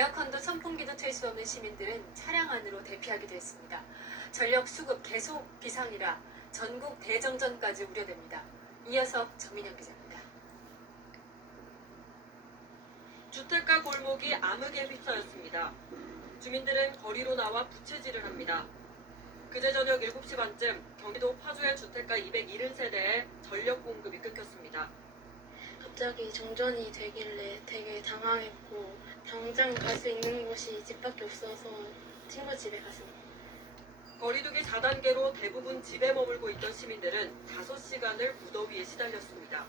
에어컨도 선풍기도 틀 수 없는 시민들은 차량 안으로 대피하기도 했습니다. 전력 수급 계속 비상이라 전국 대정전까지 우려됩니다. 이어서 전민영 기자입니다. 주택가 골목이 암흑에 휩싸였습니다. 주민들은 거리로 나와 부채질을 합니다. 그제 저녁 7시 반쯤 경기도 파주의 주택가 201세대에 전력 공급이 끊겼습니다. 갑자기 정전이 되길래 되게 당황했고 당장 갈 수 있는 곳이 집밖에 없어서 친구 집에 갔습니다. 거리두기 4단계로 대부분 집에 머물고 있던 시민들은 5시간을 무더위에 시달렸습니다.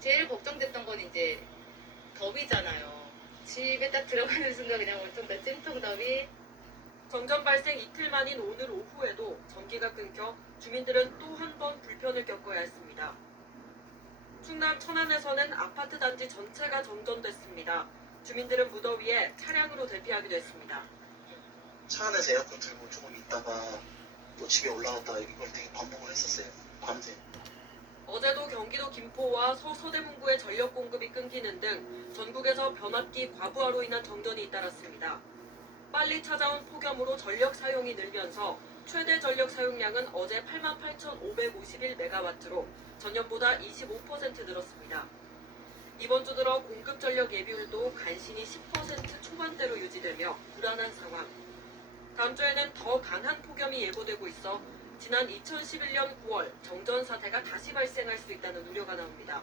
제일 걱정됐던 건 이제 더위잖아요. 집에 딱 들어가는 순간 그냥 온통 다 찜통 더위. 정전 발생 이틀 만인 오늘 오후에도 전기가 끊겨 주민들은 또 한 번 불편을 겪어야 했습니다. 충남 천안에서는 아파트 단지 전체가 정전됐습니다. 주민들은 무더위에 차량으로 대피하기도 했습니다. 차 안에서 에어컨 틀고 조금 있다가 또 집에 올라갔다가 이걸 되게 반복을 했었어요. 밤새. 어제도 경기도 김포와 서대문구의 전력 공급이 끊기는 등 전국에서 변압기 과부하로 인한 정전이 잇따랐습니다. 빨리 찾아온 폭염으로 전력 사용이 늘면서 최대 전력 사용량은 어제 88,551메가와트로 전년보다 25% 늘었습니다. 이번 주 들어 공급 전력 예비율도 간신히 10% 초반대로 유지되며 불안한 상황. 다음 주에는 더 강한 폭염이 예보되고 있어 지난 2011년 9월 정전 사태가 다시 발생할 수 있다는 우려가 나옵니다.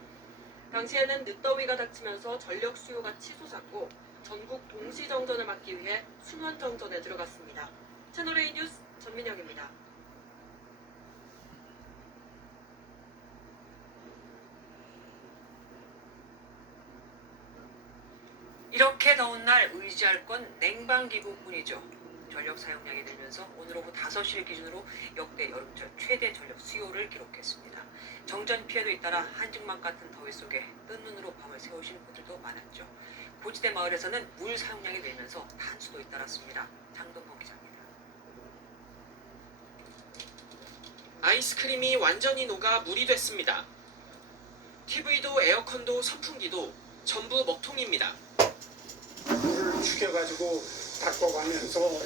당시에는 늦더위가 닥치면서 전력 수요가 치솟았고 전국 동시 정전을 막기 위해 순환 정전에 들어갔습니다. 채널A 뉴스 전민영입니다. 이렇게 더운 날 의지할 건 냉방기구뿐이죠. 전력 사용량이 늘면서 오늘 오후 5시를 기준으로 역대 여름철 최대 전력 수요를 기록했습니다. 정전 피해도 잇따라 한증막 같은 더위 속에 뜬 눈으로 밤을 새우신 분들도 많았죠. 고지대 마을에서는 물 사용량이 늘면서 단수도 잇따랐습니다. 장동건 기자입니다. 아이스크림이 완전히 녹아 물이 됐습니다. TV도 에어컨도 선풍기도 전부 먹통입니다. 물을 죽여가지고 바꿔가면서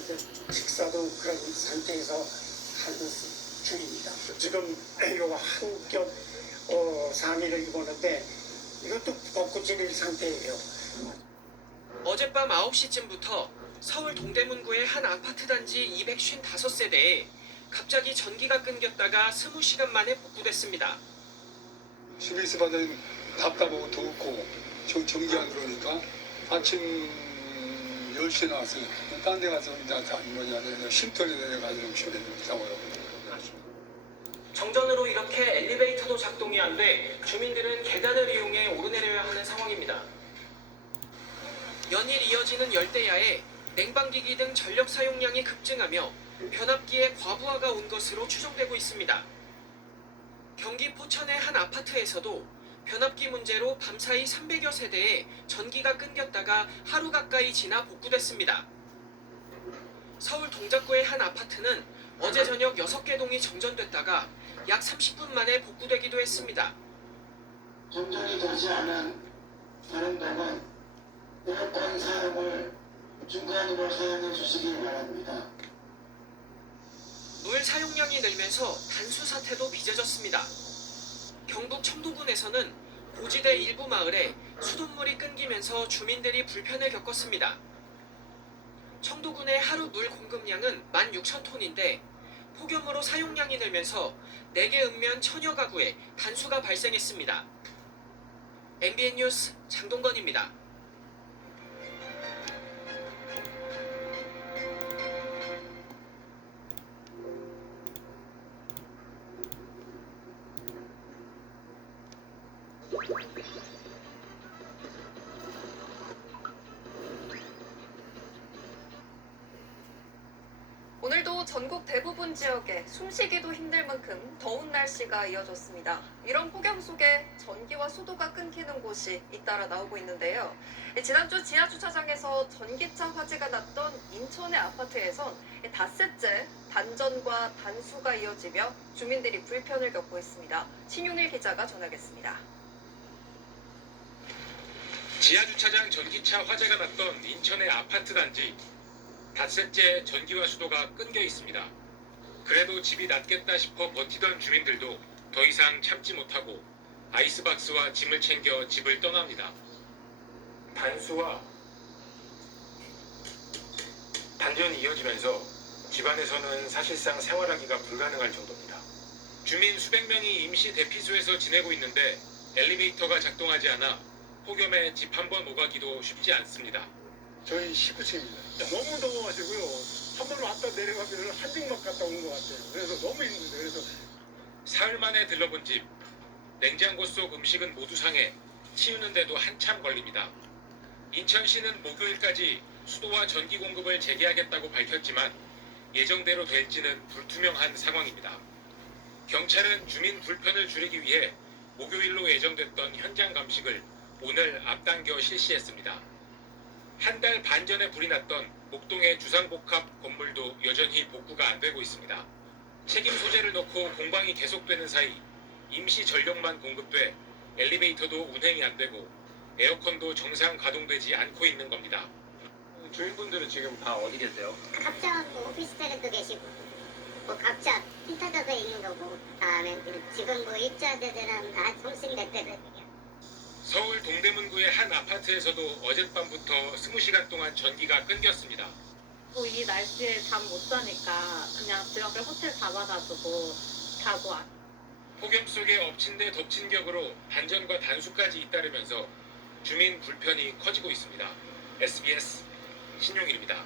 식사도 그런 상태에서 하는 중입니다. 지금 이거 한겹 상의를 입었는데 이것도 벗고 지낼 상태예요. 어젯밤 9시쯤부터 서울 동대문구의 한 아파트 단지 255세대에 갑자기 전기가 끊겼다가 20시간 만에 복구됐습니다. 스위스바다는 답답하고 덥고 전기 안 들어오니까 아침 10시에 나왔어요. 딴 데 가서 이제 쉼터에 내려가서 쉬게 되더라고요. 정전으로 이렇게 엘리베이터도 작동이 안 돼 주민들은 계단을 이용해 오르내려야 하는 상황입니다. 연일 이어지는 열대야에 냉방기기 등 전력 사용량이 급증하며 변압기에 과부하가 온 것으로 추정되고 있습니다. 경기 포천의 한 아파트에서도 변압기 문제로 밤사이 300여 세대에 전기가 끊겼다가 하루 가까이 지나 복구됐습니다. 서울 동작구의 한 아파트는 어제 저녁 6개 동이 정전됐다가 약 30분 만에 복구되기도 했습니다. 정전이 되지 않은 다른 동은 에어컨 사용을 중간으로 사용해 주시기 바랍니다. 물 사용량이 늘면서 단수 사태도 빚어졌습니다. 경북 청도군에서는 고지대 일부 마을에 수돗물이 끊기면서 주민들이 불편을 겪었습니다. 청도군의 하루 물 공급량은 16,000톤인데 폭염으로 사용량이 늘면서 4개 읍면 천여 가구에 단수가 발생했습니다. MBN 뉴스 장동건입니다. 오늘도 전국 대부분 지역에 숨쉬기도 힘들 만큼 더운 날씨가 이어졌습니다. 이런 폭염 속에 전기와 수도가 끊기는 곳이 잇따라 나오고 있는데요. 지난주 지하주차장에서 전기차 화재가 났던 인천의 아파트에선 닷새째 단전과 단수가 이어지며 주민들이 불편을 겪고 있습니다. 신윤일 기자가 전하겠습니다. 지하주차장 전기차 화재가 났던 인천의 아파트 단지. 닷새째 전기와 수도가 끊겨 있습니다. 그래도 집이 낫겠다 싶어 버티던 주민들도 더 이상 참지 못하고 아이스박스와 짐을 챙겨 집을 떠납니다. 단수와 단전이 이어지면서 집안에서는 사실상 생활하기가 불가능할 정도입니다. 주민 수백 명이 임시 대피소에서 지내고 있는데 엘리베이터가 작동하지 않아 폭염에 집 한 번 오가기도 쉽지 않습니다. 저희 19층입니다. 너무 더워가지고요. 한 번 왔다 내려가면 한증막 갔다 오는 것 같아요. 그래서 너무 힘든데 그래서 사흘 만에 들러본 집. 냉장고 속 음식은 모두 상해 치우는데도 한참 걸립니다. 인천시는 목요일까지 수도와 전기 공급을 재개하겠다고 밝혔지만 예정대로 될지는 불투명한 상황입니다. 경찰은 주민 불편을 줄이기 위해 목요일로 예정됐던 현장 감식을 오늘 앞당겨 실시했습니다. 한 달 반 전에 불이 났던 목동의 주상복합 건물도 여전히 복구가 안 되고 있습니다. 책임 소재를 놓고 공방이 계속되는 사이 임시 전력만 공급돼 엘리베이터도 운행이 안 되고 에어컨도 정상 가동되지 않고 있는 겁니다. 주민분들은 지금 다 어디 계세요? 각자 뭐 오피스텔에도 계시고 뭐 각자 핀타더에 있는 거고 그다음에 지금 뭐 입주자들은 다 송신됐대거든요. 서울 동대문구의 한 아파트에서도 어젯밤부터 20시간 동안 전기가 끊겼습니다. 이 날씨에 잠 못 자니까 그냥 집 앞에 호텔 잡아가지고 자고 폭염 속에 엎친 데 덮친 격으로 단전과 단수까지 잇따르면서 주민 불편이 커지고 있습니다. SBS 신용일입니다.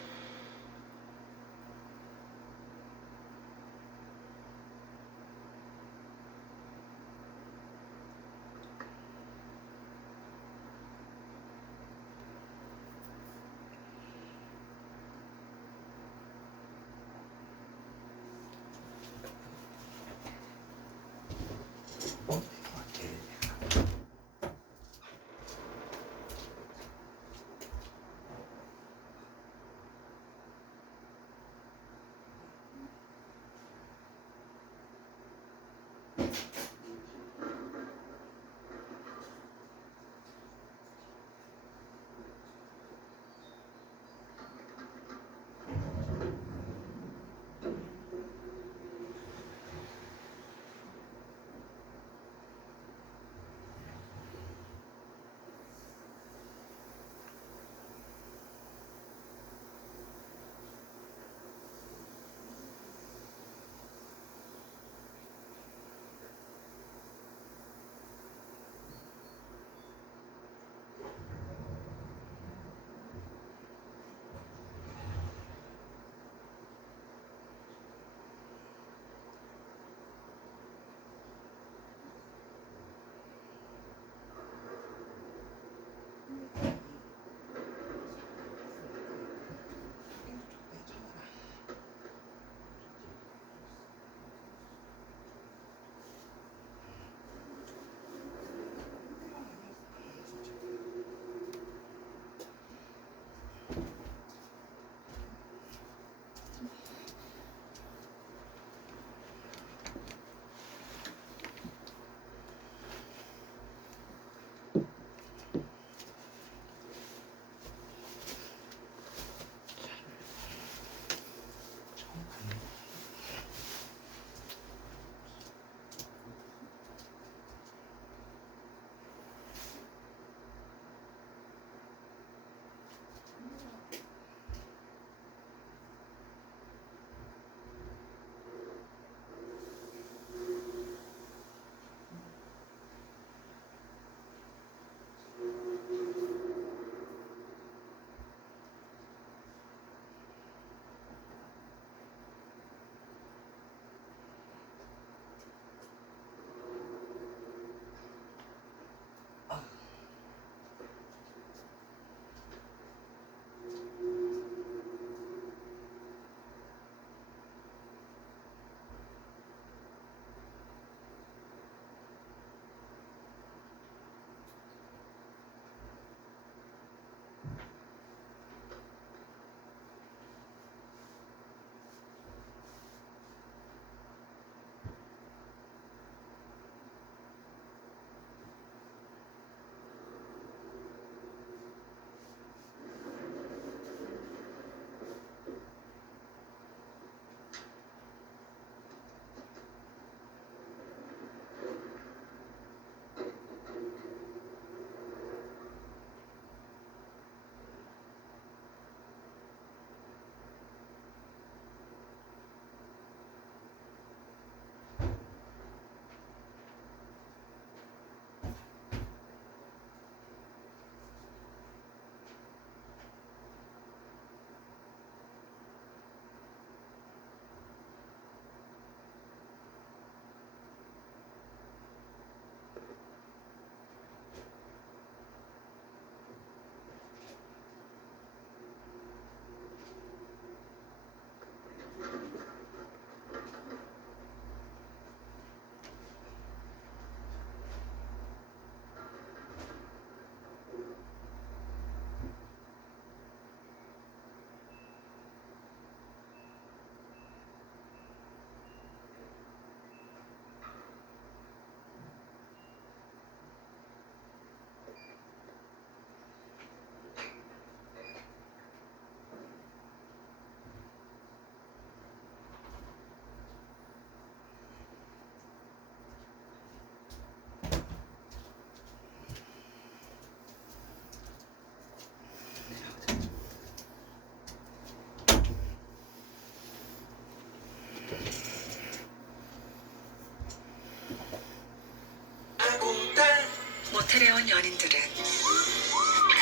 어떤 연인들은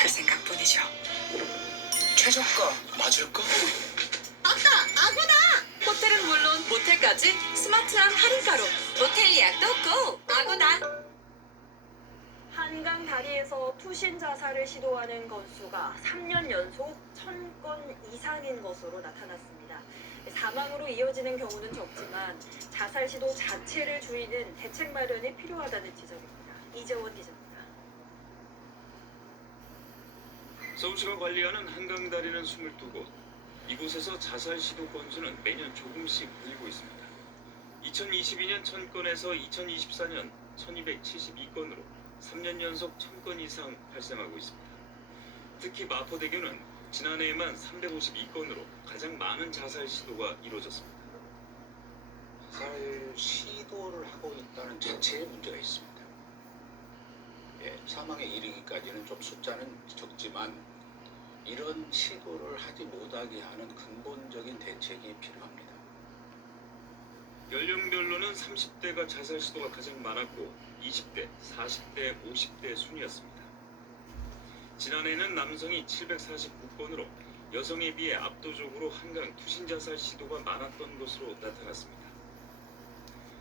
그 생각뿐이죠. 최저가 맞을까? 호텔은 물론 모텔까지 스마트한 할인가로 모텔 예약도 고! 아고다! 한강 다리에서 투신 자살을 시도하는 건수가 3년 연속 1000건 이상인 것으로 나타났습니다. 사망으로 이어지는 경우는 적지만 자살 시도 자체를 줄이는 대책 마련이 필요하다는 지적입니다. 이재원 기자입니다. 서울시가 관리하는 한강다리는 22곳. 이곳에서 자살 시도 건수는 매년 조금씩 늘고 있습니다. 2022년 1000건에서 2024년 1272건으로 3년 연속 1000건 이상 발생하고 있습니다. 특히 마포대교는 지난해에만 352건으로 가장 많은 자살 시도가 이루어졌습니다. 자살 시도를 하고 있다는 자체에 문제가 있습니다. 사망에 이르기까지는 좀 숫자는 적지만 이런 시도를 하지 못하게 하는 근본적인 대책이 필요합니다. 연령별로는 30대가 자살 시도가 가장 많았고 20대, 40대, 50대 순이었습니다. 지난해는 남성이 749건으로 여성에 비해 압도적으로 한강 투신 자살 시도가 많았던 것으로 나타났습니다.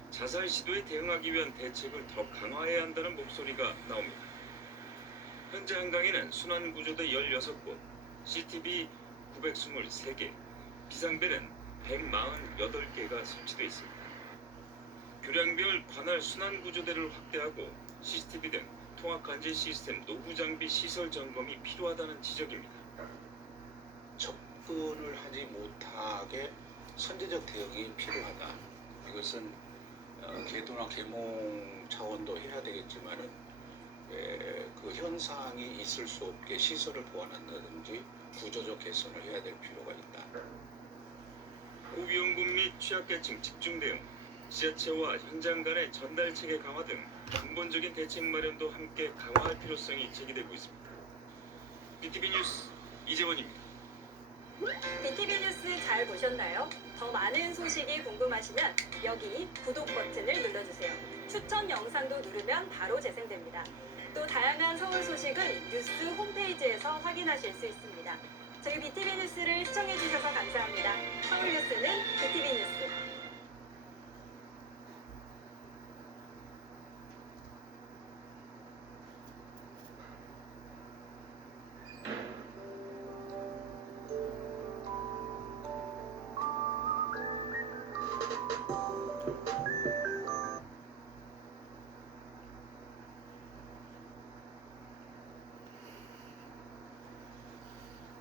자살 시도에 대응하기 위한 대책을 더 강화해야 한다는 목소리가 나옵니다. 현재 한강에는 순환구조대 16곳, CCTV 923개, 비상벨은 148개가 설치되어 있습니다. 교량별 관할 순환구조대를 확대하고 CCTV 등 통합관제 시스템 노후 장비 시설 점검이 필요하다는 지적입니다. 접근을 하지 못하게 선제적 대응이 필요하다. 이것은 개도나 계몽 차원도 해야 되겠지만은 그 현상이 있을 수 없게 시설을 보완한다든지 구조적 개선을 해야 될 필요가 있다. 고위험군 및 취약계층 집중 대응, 지자체와 현장 간의 전달 체계 강화 등 근본적인 대책 마련도 함께 강화할 필요성이 제기되고 있습니다. BTV 뉴스 이재원입니다. BTV 뉴스 잘 보셨나요? 더 많은 소식이 궁금하시면 여기 구독 버튼을 눌러주세요. 추천 영상도 누르면 바로 재생됩니다. 또 다양한 서울 소식은 뉴스 홈페이지에서 확인하실 수 있습니다. 저희 BTV 뉴스를 시청해주셔서 감사합니다. 서울 뉴스는 BTV 뉴스.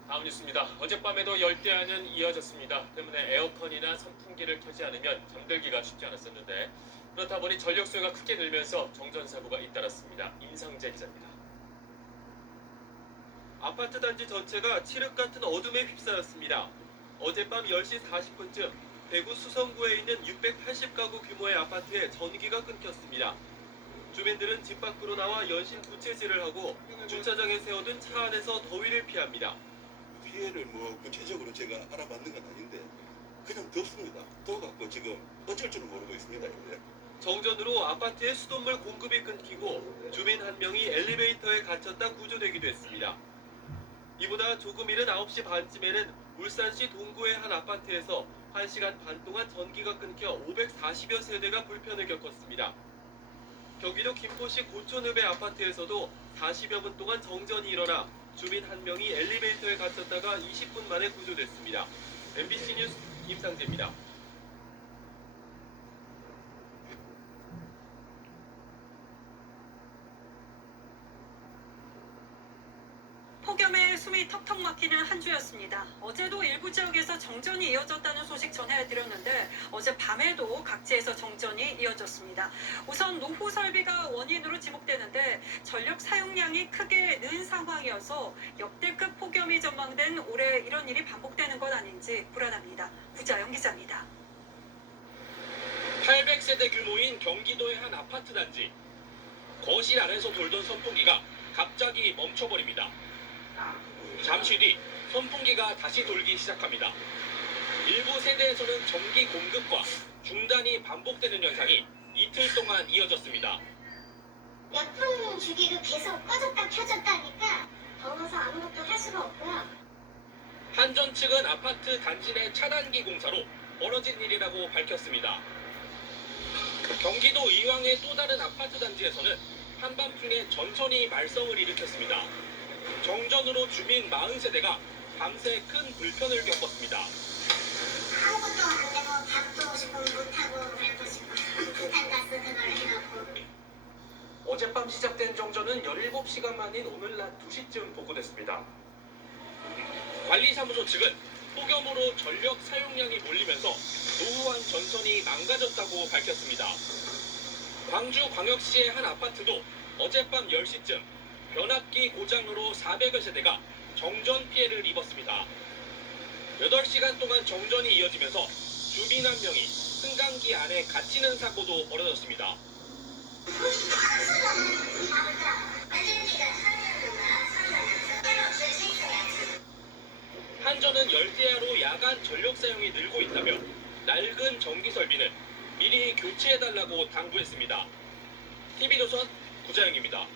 다음 뉴스입니다. 어젯밤에도 열대야는 이어졌습니다. 때문에 에어컨이나 선풍기를 켜지 않으면 잠들기가 쉽지 않았었는데 그렇다 보니 전력 수요가 크게 늘면서 정전사고가 잇따랐습니다. 임상재 기자입니다. 아파트 단지 전체가 칠흑 같은 어둠에 휩싸였습니다. 어젯밤 10시 40분쯤 대구 수성구에 있는 680가구 규모의 아파트에 전기가 끊겼습니다. 주민들은 집 밖으로 나와 연신 부채질을 하고 주차장에 세워둔 차 안에서 더위를 피합니다. 피해를 구체적으로 제가 알아봤는 건 아닌데 그냥 덥습니다. 더워갖고 지금 어쩔 줄은 모르고 있습니다. 이제. 정전으로 아파트의 수돗물 공급이 끊기고 주민 한 명이 엘리베이터에 갇혔다 구조되기도 했습니다. 이보다 조금 이른 9시 반쯤에는 울산시 동구의 한 아파트에서 1시간 반 동안 전기가 끊겨 540여 세대가 불편을 겪었습니다. 경기도 김포시 고촌읍의 아파트에서도 40여 분 동안 정전이 일어나 주민 한 명이 엘리베이터에 갇혔다가 20분 만에 구조됐습니다. MBC 뉴스 임상재입니다. 폭염에 숨이 턱턱 막히는 한 주였습니다. 어제도 일부 지역에서 정전이 이어졌다는 소식 전해드렸는데 어제 밤에도 각지에서 정전이 이어졌습니다. 우선 노후 설비가 원인으로 지목되는데 전력 사용량이 크게 는 상황이어서 역대급 폭염이 전망된 올해 이런 일이 반복되는 건 아닌지 불안합니다. 구자영 기자입니다. 800세대 규모인 경기도의 한 아파트 단지. 거실 안에서 돌던 선풍기가 갑자기 멈춰버립니다. 잠시 뒤 선풍기가 다시 돌기 시작합니다. 일부 세대에서는 전기 공급과 중단이 반복되는 현상이 이틀 동안 이어졌습니다. 몇 분 주기로 계속 꺼졌다 켜졌다 하니까 더워서 아무것도 할 수가 없고요. 한전 측은 아파트 단지 내 차단기 공사로 벌어진 일이라고 밝혔습니다. 경기도 의왕의 또 다른 아파트 단지에서는 한밤중에 전선이 말썽을 일으켰습니다. 정전으로 주민 40세대가 밤새 큰 불편을 겪었습니다. 아무것도 안 되고 밥도 지금 못하고 그래도 지금 부탄가스 그걸 해놓고. 어젯밤 시작된 정전은 17시간 만인 오늘 낮 2시쯤 복구됐습니다. 관리사무소 측은 폭염으로 전력 사용량이 몰리면서 노후한 전선이 망가졌다고 밝혔습니다. 광주광역시의 한 아파트도 어젯밤 10시쯤 변압기 고장으로 400여 세대가 정전 피해를 입었습니다. 8시간 동안 정전이 이어지면서 주민 한 명이 승강기 안에 갇히는 사고도 벌어졌습니다. 한전은 열대야로 야간 전력 사용이 늘고 있다며 낡은 전기 설비는 미리 교체해달라고 당부했습니다. TV조선 구자영입니다.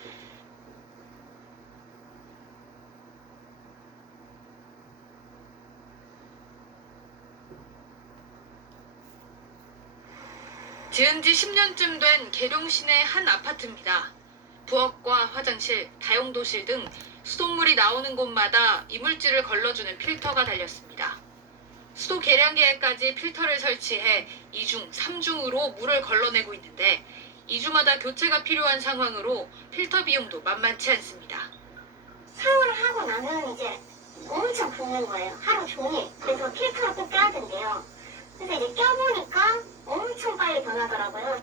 지은 지 10년쯤 된 계룡시내 한 아파트입니다. 부엌과 화장실, 다용도실 등 수돗물이 나오는 곳마다 이물질을 걸러주는 필터가 달렸습니다. 수도 계량기에까지 필터를 설치해 2중, 3중으로 물을 걸러내고 있는데 2주마다 교체가 필요한 상황으로 필터 비용도 만만치 않습니다. 샤워를 하고 나면 이제 엄청 붓는 거예요. 하루 종일. 그래서 필터를 꼭 껴야 된대요. 그래서 이제 껴보니까 엄청 빨리 변하더라고요.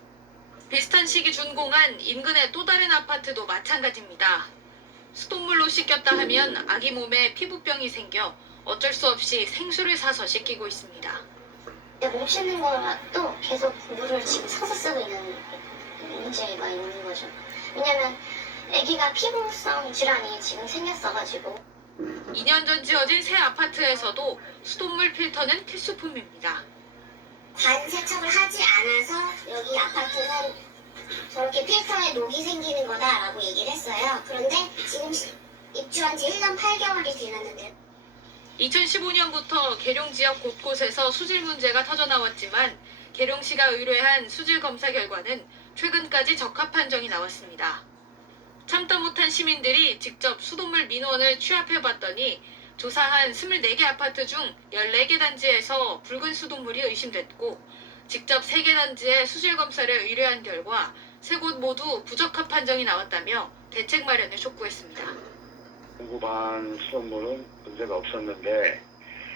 비슷한 시기 준공한 인근의 또 다른 아파트도 마찬가지입니다. 수돗물로 씻겼다 하면 아기 몸에 피부병이 생겨 어쩔 수 없이 생수를 사서 씻기고 있습니다. 못 씻는 것도 계속 물을 지금 서서 쓰고 있는 문제가 있는 거죠. 왜냐면 아기가 피부성 질환이 지금 생겼어가지고. 2년 전 지어진 새 아파트에서도 수돗물 필터는 필수품입니다. 관세척을 하지 않아서 여기 아파트는 저렇게 필터에 녹이 생기는 거다라고 얘기를 했어요. 그런데 지금 입주한 지 1년 8개월이 지났는데 2015년부터 계룡 지역 곳곳에서 수질 문제가 터져나왔지만 계룡시가 의뢰한 수질 검사 결과는 최근까지 적합 판정이 나왔습니다. 참다 못한 시민들이 직접 수돗물 민원을 취합해봤더니 조사한 24개 아파트 중 14개 단지에서 붉은 수돗물이 의심됐고 직접 3개 단지에 수질 검사를 의뢰한 결과 3곳 모두 부적합 판정이 나왔다며 대책 마련을 촉구했습니다. 공급한 수돗물은 문제가 없었는데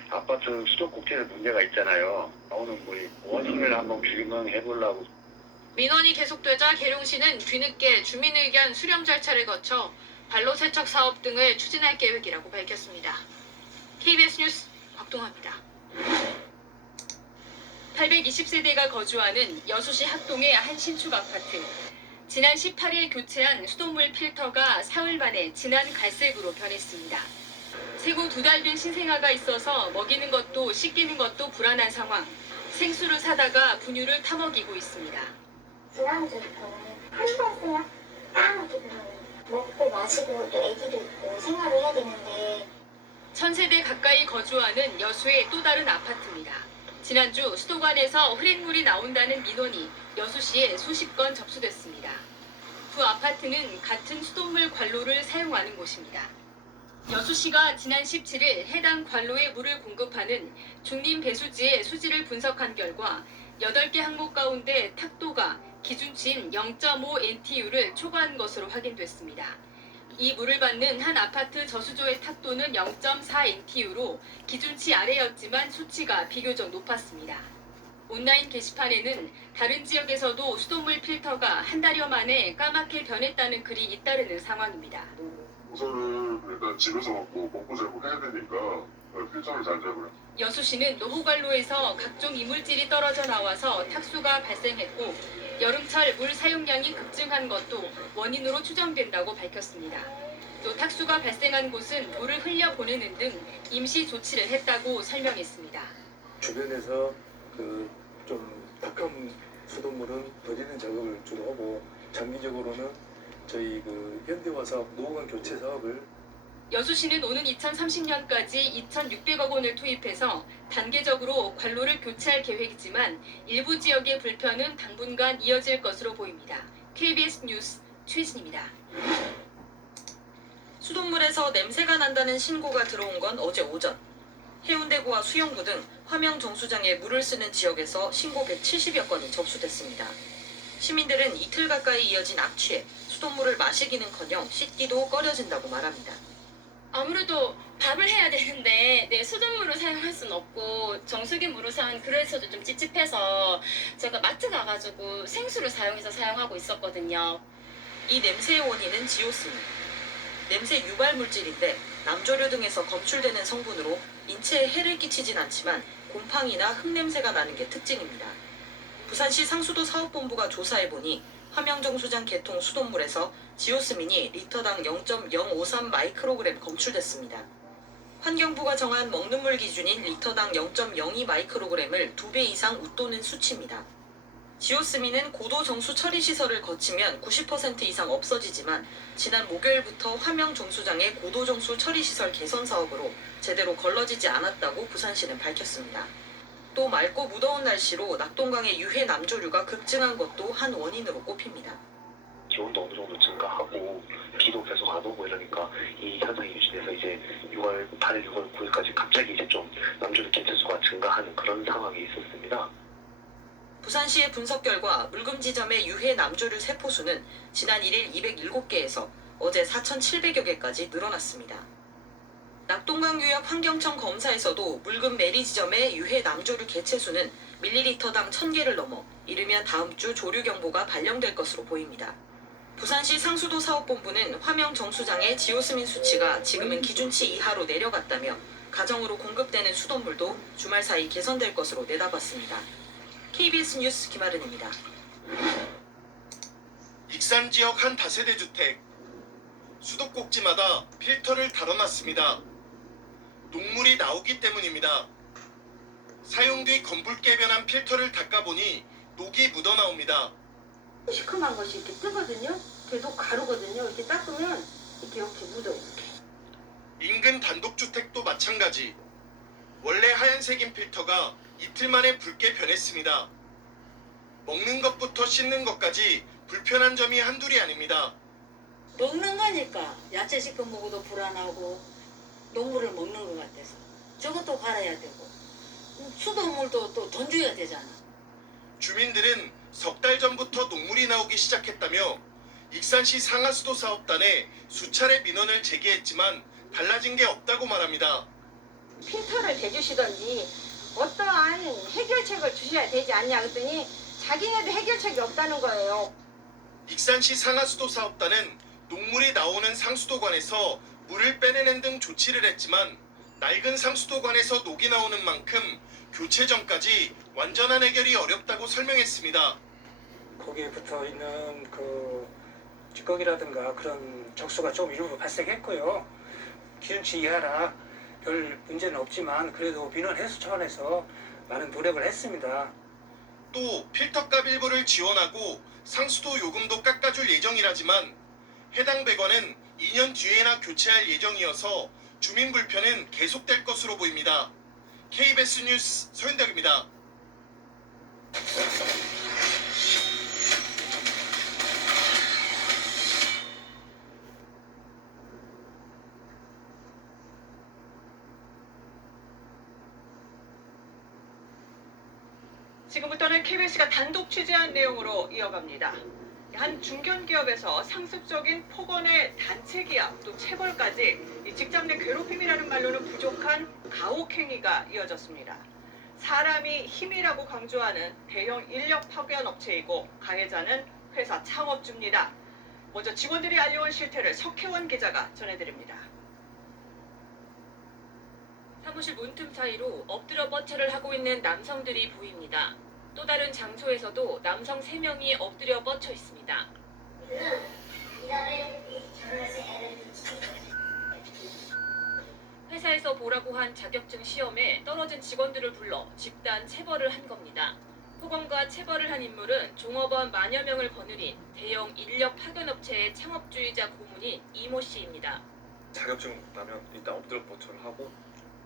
아파트 수도꼭지에 문제가 있잖아요. 오늘 우리 원인을 한번 규명해 보려고. 민원이 계속되자 계룡시는 뒤늦게 주민 의견 수렴 절차를 거쳐 발로 세척 사업 등을 추진할 계획이라고 밝혔습니다. KBS 뉴스 곽동화입니다. 820세대가 거주하는 여수시 학동의 한 신축 아파트. 지난 18일 교체한 수돗물 필터가 사흘 만에 진한 갈색으로 변했습니다. 생후 2달 된 신생아가 있어서 먹이는 것도 씻기는 것도 불안한 상황. 생수를 사다가 분유를 타먹이고 있습니다. 지난주부터는 한 번씩 까맣게 변하는 먹고 마시고 또 아기도 있고 생활을 해야 되는데 1000세대 가까이 거주하는 여수의 또 다른 아파트입니다. 지난주 수도관에서 흐릿물이 나온다는 민원이 여수시에 수십 건 접수됐습니다. 두 아파트는 같은 수돗물 관로를 사용하는 곳입니다. 여수시가 지난 17일 해당 관로에 물을 공급하는 중림 배수지의 수질을 분석한 결과 8개 항목 가운데 탁도가 기준치인 0.5 NTU를 초과한 것으로 확인됐습니다. 이 물을 받는 한 아파트 저수조의 탁도는 0.4 NTU로 기준치 아래였지만 수치가 비교적 높았습니다. 온라인 게시판에는 다른 지역에서도 수돗물 필터가 한 달여 만에 까맣게 변했다는 글이 잇따르는 상황입니다. 우선은 일단 집에서 먹고 자고 해야 되니까 필터를 잘 잡으라. 여수시는 노후관로에서 각종 이물질이 떨어져 나와서 탁수가 발생했고 여름철 물 사용량이 급증한 것도 원인으로 추정된다고 밝혔습니다. 또 탁수가 발생한 곳은 물을 흘려보내는 등 임시 조치를 했다고 설명했습니다. 주변에서 좀 탁한 수돗물은 버리는 작업을 주로 하고 장기적으로는 사업, 노후관 교체 사업을 여수시는 오는 2030년까지 2,600억 원을 투입해서 단계적으로 관로를 교체할 계획이지만 일부 지역의 불편은 당분간 이어질 것으로 보입니다. KBS 뉴스 최진입니다. 수돗물에서 냄새가 난다는 신고가 들어온 건 어제 오전. 해운대구와 수영구 등 화명 정수장에 물을 쓰는 지역에서 신고 170여 건이 접수됐습니다. 시민들은 이틀 가까이 이어진 악취에 수돗물을 마시기는커녕 씻기도 꺼려진다고 말합니다. 아무래도 밥을 해야 되는데 수돗물을 사용할 수는 없고 정수기 물을 그래서도 좀 찝찝해서 제가 마트 가가지고 생수를 사용하고 있었거든요. 이 냄새의 원인은 지오스민. 냄새 유발 물질인데 남조류 등에서 검출되는 성분으로 인체에 해를 끼치진 않지만 곰팡이나 흙냄새가 나는 게 특징입니다. 부산시 상수도 사업본부가 조사해보니 화명정수장 개통 수돗물에서 지오스민이 리터당 0.053 마이크로그램 검출됐습니다. 환경부가 정한 먹는 물 기준인 리터당 0.02 마이크로그램을 2배 이상 웃도는 수치입니다. 지오스민은 고도 정수 처리 시설을 거치면 90% 이상 없어지지만 지난 목요일부터 화명 정수장의 고도 정수 처리 시설 개선 사업으로 제대로 걸러지지 않았다고 부산시는 밝혔습니다. 또 맑고 무더운 날씨로 낙동강의 유해 남조류가 급증한 것도 한 원인으로 꼽힙니다. 기온도 어느 정도 증가하고 비도 계속 안 오고 이러니까 이 현상이 유지돼서 이제 6월 8일, 6월 9일까지 갑자기 이제 좀 남조류 개체수가 증가하는 그런 상황이 있었습니다. 부산시의 분석 결과 물금 지점의 유해 남조류 세포수는 지난 1일 207개에서 어제 4,700여 개까지 늘어났습니다. 낙동강 유역 환경청 검사에서도 물금 내리 지점의 유해 남조류 개체수는 밀리리터당 1,000개를 넘어 이르면 다음 주 조류 경보가 발령될 것으로 보입니다. 부산시 상수도 사업본부는 화명 정수장의 지오스민 수치가 지금은 기준치 이하로 내려갔다며 가정으로 공급되는 수돗물도 주말 사이 개선될 것으로 내다봤습니다. KBS 뉴스 김아른입니다. 익산 지역 한 다세대 주택. 수도꼭지마다 필터를 달아놨습니다. 녹물이 나오기 때문입니다. 사용 뒤 검붉게 변한 필터를 닦아보니 녹이 묻어나옵니다. 시큼한 것이 이렇게 뜨거든요. 계속 가루거든요. 이렇게 닦으면 이렇게 묻어요. 인근 단독주택도 마찬가지. 원래 하얀색인 필터가 이틀 만에 붉게 변했습니다. 먹는 것부터 씻는 것까지 불편한 점이 한둘이 아닙니다. 먹는 거니까 야채 시큼 먹어도 불안하고 녹물을 먹는 것 같아서 저것도 갈아야 되고 수돗물도 또 돈 줘야 되잖아. 주민들은 석 달 전부터 녹물이 나오기 시작했다며 익산시 상하수도 사업단에 수차례 민원을 제기했지만 달라진 게 없다고 말합니다. 필터를 대주시던지 어떠한 해결책을 주셔야 되지 않냐 그랬더니 자기네도 해결책이 없다는 거예요. 익산시 상하수도 사업단은 녹물이 나오는 상수도관에서 물을 빼내는 등 조치를 했지만 낡은 상수도관에서 녹이 나오는 만큼 교체 전까지 완전한 해결이 어렵다고 설명했습니다. 거기에 붙어 있는 그 찌꺼기라든가 그런 적수가 좀 일부 발생했고요. 기준치 이하라 별 문제는 없지만 그래도 민원 해소 차원에서 많은 노력을 했습니다. 또 필터값 일부를 지원하고 상수도 요금도 깎아줄 예정이라지만 해당 배관은 2년 뒤에나 교체할 예정이어서 주민 불편은 계속될 것으로 보입니다. KBS 뉴스 서윤덕입니다. 지금부터는 KBS가 단독 취재한 내용으로 이어갑니다. 한 중견기업에서 상습적인 폭언의 단체 계약 또 체벌까지 이 직장 내 괴롭힘이라는 말로는 부족한 가혹행위가 이어졌습니다. 사람이 힘이라고 강조하는 대형 인력 파견 업체이고 가해자는 회사 창업주입니다. 먼저 직원들이 알려온 실태를 석혜원 기자가 전해드립니다. 사무실 문틈 사이로 엎드려 뻗쳐를 하고 있는 남성들이 보입니다. 또 다른 장소에서도 남성 3명이 엎드려 뻗쳐 있습니다. 회사에서 보라고 한 자격증 시험에 떨어진 직원들을 불러 집단 체벌을 한 겁니다. 폭언과 공무와 체벌을 한 인물은 종업원 만여 명을 거느린 대형 인력 파견업체의 창업주의자 고문인 이모 씨입니다. 자격증 나면 일단 엎드려 뻗쳐를 하고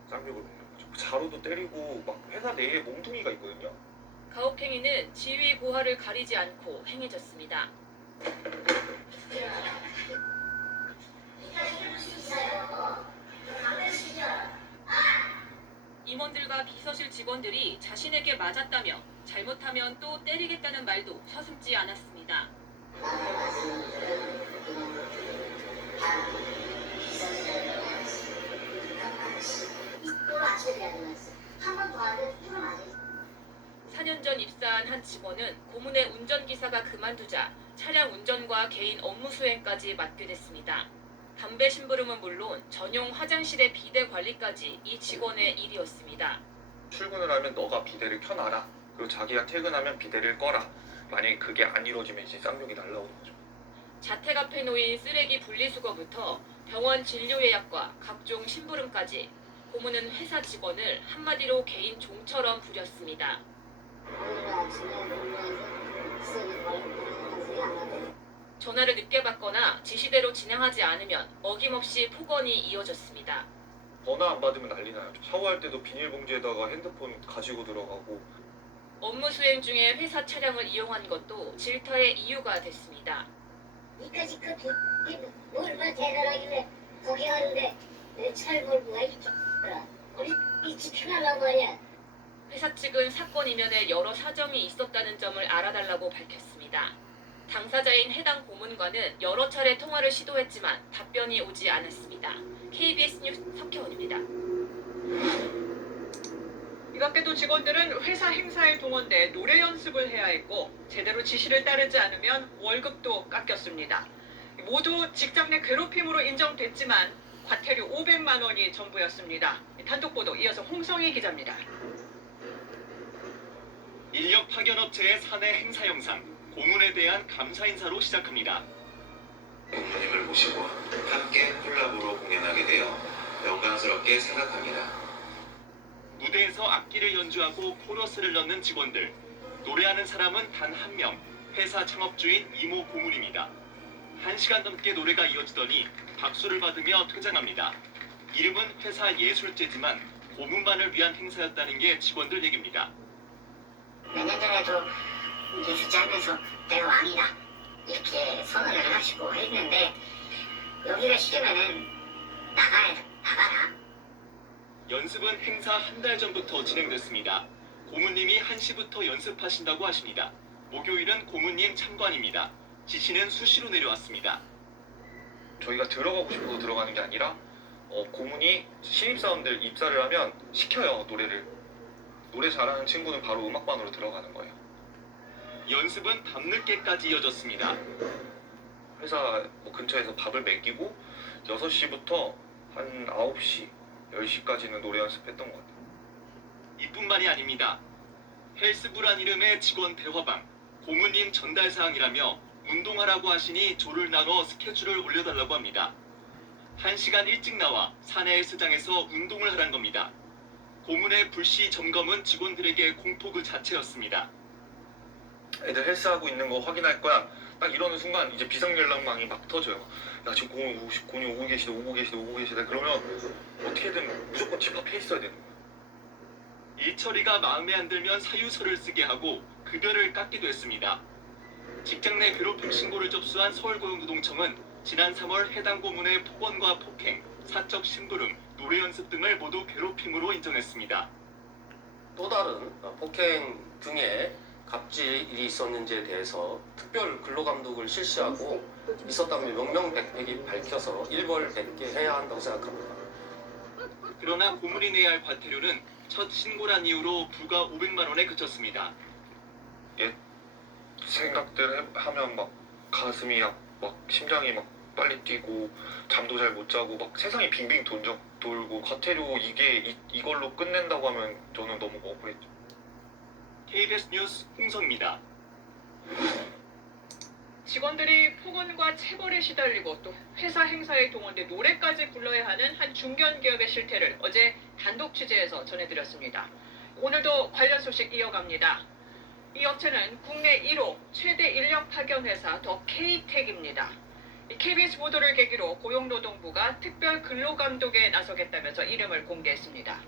쌍욕을 먹는 거죠. 자루도 때리고 막 회사 내에 몽둥이가 있거든요. 가혹행위는 지위 고하를 가리지 않고 행해졌습니다. 임원들과 비서실 직원들이 자신에게 맞았다며 잘못하면 또 때리겠다는 말도 서슴지 않았습니다. 한번 더 하면 이거 맞아요. 4년 전 입사한 한 직원은 고문의 운전기사가 그만두자 차량 운전과 개인 업무 수행까지 맡게 됐습니다. 담배 심부름은 물론 전용 화장실의 비대 관리까지 이 직원의 일이었습니다. 출근을 하면 너가 비대를 켜놔라. 그리고 자기가 퇴근하면 비대를 꺼라. 만약에 그게 안 이루어지면 이제 쌍욕이 날라오는 거죠. 자택 앞에 놓인 쓰레기 분리수거부터 병원 진료 예약과 각종 심부름까지 고문은 회사 직원을 한마디로 개인 종처럼 부렸습니다. 전화를 늦게 받거나 지시대로 진행하지 않으면 어김없이 폭언이 이어졌습니다. 전화 안 받으면 난리 나요. 샤워할 때도 비닐봉지에다가 핸드폰 가지고 들어가고. 업무 수행 중에 회사 차량을 이용한 것도 질타의 이유가 됐습니다. 이까지 그 뭘 대단하길래 거기 하는데 내 차를 몰고 가 있죠. 우리 지켜달라고 하냐. 회사 측은 사건 이면에 여러 사정이 있었다는 점을 알아달라고 밝혔습니다. 당사자인 해당 고문과는 여러 차례 통화를 시도했지만 답변이 오지 않았습니다. KBS 뉴스 석혜원입니다. 이 밖에도 직원들은 회사 행사에 동원돼 노래 연습을 해야 했고 제대로 지시를 따르지 않으면 월급도 깎였습니다. 모두 직장 내 괴롭힘으로 인정됐지만 과태료 500만 원이 전부였습니다. 단독 보도 이어서 홍성희 기자입니다. 인력 파견업체의 사내 행사 영상, 고문에 대한 감사 인사로 시작합니다. 부모님을 모시고 함께 콜라보로 공연하게 되어 영광스럽게 생각합니다. 무대에서 악기를 연주하고 코러스를 넣는 직원들. 노래하는 사람은 단 한 명, 회사 창업주인 이모 고문입니다. 1시간 넘게 노래가 이어지더니 박수를 받으며 퇴장합니다. 이름은 회사 예술제지만 고문만을 위한 행사였다는 게 직원들 얘기입니다. 몇 년 전에도 뉴스장에서 내가 왕이다 이렇게 선언을 하시고 했는데 여기가 싫으면은 나가라. 연습은 행사 한 달 전부터 진행됐습니다. 고문님이 1시부터 연습하신다고 하십니다. 목요일은 고문님 참관입니다. 지시는 수시로 내려왔습니다. 저희가 들어가고 싶어서 들어가는 게 아니라 고문이 신입사원들 입사를 하면 시켜요, 노래를. 노래 잘하는 친구는 바로 음악반으로 들어가는 거예요. 연습은 밤늦게까지 이어졌습니다. 회사 근처에서 밥을 먹이고 6시부터 한 9시, 10시까지는 노래 연습했던 것 같아요. 이뿐만이 아닙니다. 헬스부란 이름의 직원 대화방, 고문님 전달 사항이라며 운동하라고 하시니 조를 나눠 스케줄을 올려달라고 합니다. 1시간 일찍 나와 사내 헬스장에서 운동을 하란 겁니다. 고문의 불시 점검은 직원들에게 공포 그 자체였습니다. 애들 헬스하고 있는 거 확인할 거야. 딱 이러는 순간 이제 비상연락망이 막 터져요. 야, 지금 고문이 오고 계시다. 그러면 어떻게든 무조건 집 앞에 있어야 되는 거야. 일 처리가 마음에 안 들면 사유서를 쓰게 하고 급여를 깎기도 했습니다. 직장 내 괴롭힘 신고를 접수한 서울고용노동청은 지난 3월 해당 고문의 폭언과 폭행, 사적 심부름, 노래 연습 등을 모두 괴롭힘으로 인정했습니다. 또 다른 폭행 등의 갑질이 있었는지에 대해서 특별 근로감독을 실시하고 있었다면 명명백백이 밝혀서 일벌백계 해야 한다고 생각합니다. 그러나 고문이 내야 할 과태료는 첫 신고란 이유로 부가 500만 원에 그쳤습니다. 생각들 하면 막 가슴이 막 심장이 막 빨리 뛰고 잠도 잘 못 자고 막 세상이 빙빙 돌고 과태료 이걸로 끝낸다고 하면 저는 너무 억울했죠. KBS 뉴스 홍성입니다. 직원들이 폭언과 체벌에 시달리고 또 회사 행사에 동원돼 노래까지 불러야 하는 한 중견 기업의 실태를 어제 단독 취재해서 전해드렸습니다. 오늘도 관련 소식 이어갑니다. 이 업체는 국내 1호 최대 인력 파견 회사 더 K-텍입니다. KBS 보도를 계기로 고용노동부가 특별 근로감독에 나서겠다면서 이름을 공개했습니다.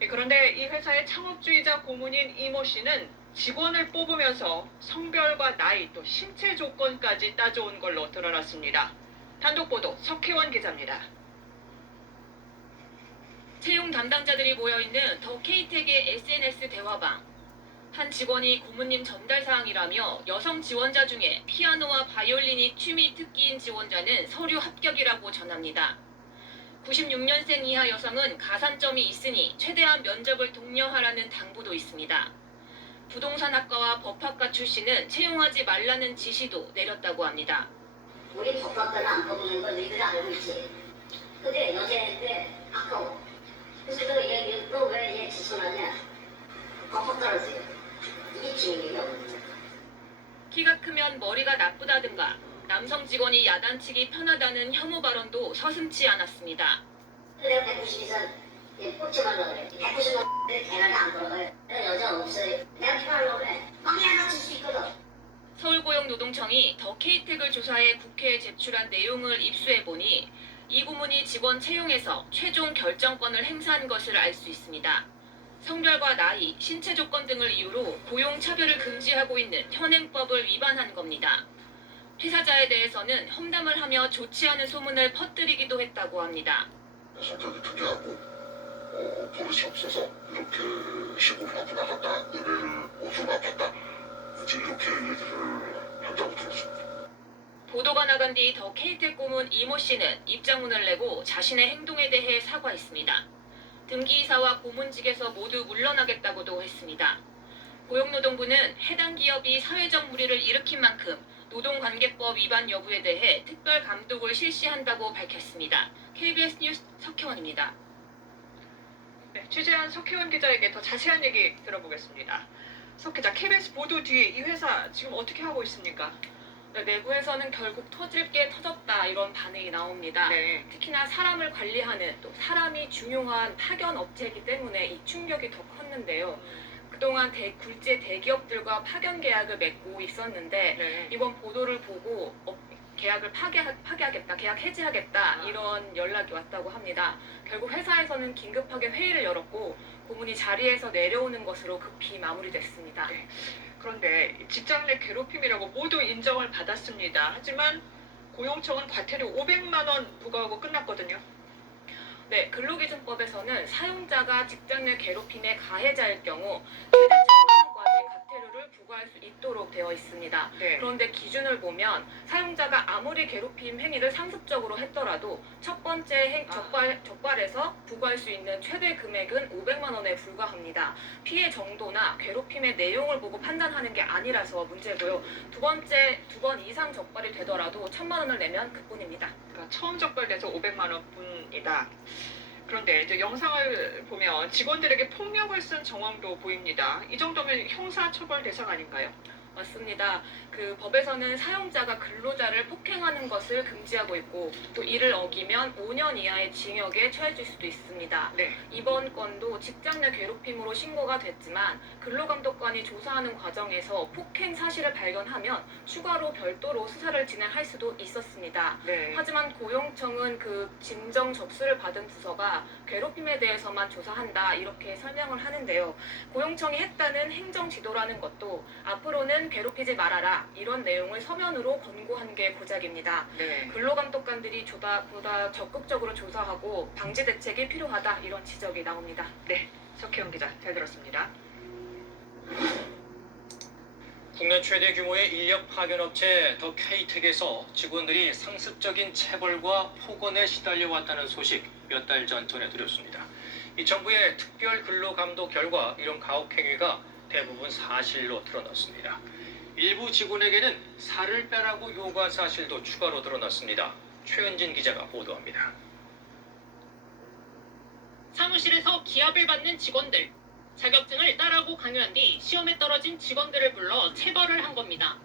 그런데 이 회사의 창업주이자 고문인 이모 씨는 직원을 뽑으면서 성별과 나이 또 신체 조건까지 따져온 걸로 드러났습니다. 단독 보도 석혜원 기자입니다. 채용 담당자들이 모여있는 더 K-텍의 SNS 대화방. 한 직원이 고문님 전달 사항이라며 여성 지원자 중에 피아노와 바이올린이 취미 특기인 지원자는 서류 합격이라고 전합니다. 96년생 이하 여성은 가산점이 있으니 최대한 면접을 독려하라는 당부도 있습니다. 부동산학과와 법학과 출신은 채용하지 말라는 지시도 내렸다고 합니다. 우리 법학과는 안 뽑는 건 너희들이 알고 있지. 근데 여자인데 아까워. 그래서 너 왜 얘 지원하냐? 법학과라서요. 이게 중요해요. 키가 크면 머리가 나쁘다든가 남성 직원이 야단치기 편하다는 혐오 발언도 서슴지 않았습니다. 내가 190 이상 뽑지 말라고 그래. 190만 대가리 안 걸어요. 여자 없어요. 내가 필요하려고 그래. 방에 하나 줄 수 있거든. 서울고용노동청이 더 K-텍을 조사해 국회에 제출한 내용을 입수해보니 이 고문이 직원 채용에서 최종 결정권을 행사한 것을 알 수 있습니다. 성별과 나이, 신체 조건 등을 이유로 고용 차별을 금지하고 있는 현행법을 위반한 겁니다. 퇴사자에 대해서는 험담을 하며 좋지 않은 소문을 퍼뜨리기도 했다고 합니다. 성격이 특이하고 버릇이 없어서 이렇게 시골을 갖고 나갔다 은혜를 어디서 갚았다 이제 이렇게 얘기를 한다고 들었습니다. 보도가 나간 뒤 더 K-텍 고문 이모 씨는 입장문을 내고 자신의 행동에 대해 사과했습니다. 등기이사와 고문직에서 모두 물러나겠다고도 했습니다. 고용노동부는 해당 기업이 사회적 물의를 일으킨 만큼 노동관계법 위반 여부에 대해 특별 감독을 실시한다고 밝혔습니다. KBS 뉴스 석혜원입니다. 네, 취재한 석혜원 기자에게 더 자세한 얘기 들어보겠습니다. 석 기자, KBS 보도 뒤에 이 회사 지금 어떻게 하고 있습니까? 네, 내부에서는 결국 터질 게 터졌다 이런 반응이 나옵니다. 네. 특히나 사람을 관리하는 또 사람이 중요한 파견 업체이기 때문에 이 충격이 더 컸는데요. 그동안 굴지의 대기업들과 파견 계약을 맺고 있었는데 네. 이번 보도를 보고 계약을 파기하겠다, 계약 해지하겠다 이런 연락이 왔다고 합니다. 결국 회사에서는 긴급하게 회의를 열었고 고문이 자리에서 내려오는 것으로 급히 마무리됐습니다. 네. 그런데 직장 내 괴롭힘이라고 모두 인정을 받았습니다. 하지만 고용청은 과태료 500만 원 부과하고 끝났거든요. 네, 근로기준법에서는 사용자가 직장 내 괴롭힘의 가해자일 경우 최대 1,000만 원까지 과태료를 부과할 수 있도록 되어 있습니다. 네. 그런데 기준을 보면 사용자가 아무리 괴롭힘 행위를 상습적으로 했더라도 첫 번째 적발에서 부과할 수 있는 최대 금액은 500만 원에 불과합니다. 피해 정도나 괴롭힘의 내용을 보고 판단하는 게 아니라서 문제고요. 두 번 이상 적발이 되더라도 1,000만 원을 내면 그뿐입니다. 그러니까 처음 적발돼서 500만 원뿐이다. 그런데 이제 영상을 보면 직원들에게 폭력을 쓴 정황도 보입니다. 이 정도면 형사처벌 대상 아닌가요? 맞습니다. 그 법에서는 사용자가 근로자를 폭행하는 것을 금지하고 있고 또 이를 어기면 5년 이하의 징역에 처해질 수도 있습니다. 네. 이번 건도 직장 내 괴롭힘으로 신고가 됐지만 근로감독관이 조사하는 과정에서 폭행 사실을 발견하면 추가로 별도로 수사를 진행할 수도 있었습니다. 네. 하지만 고용청은 그 진정 접수를 받은 부서가 괴롭힘에 대해서만 조사한다 이렇게 설명을 하는데요. 고용청이 했다는 행정 지도라는 것도 앞으로는 괴롭히지 말아라 이런 내용을 서면으로 권고한 게 고작입니다. 네. 근로감독관들이 보다 적극적으로 조사하고 방지 대책이 필요하다 이런 지적이 나옵니다. 네, 석혜원 기자 잘 들었습니다. 국내 최대 규모의 인력 파견 업체 더 K-텍에서 직원들이 상습적인 체벌과 폭언에 시달려 왔다는 소식 몇 달 전 전해드렸습니다. 이 정부의 특별 근로감독 결과 이런 가혹 행위가 대부분 사실로 드러났습니다. 일부 직원에게는 살을 빼라고 요구한 사실도 추가로 드러났습니다. 최은진 기자가 보도합니다. 사무실에서 기합을 받는 직원들. 자격증을 따라고 강요한 뒤 시험에 떨어진 직원들을 불러 체벌을 한 겁니다.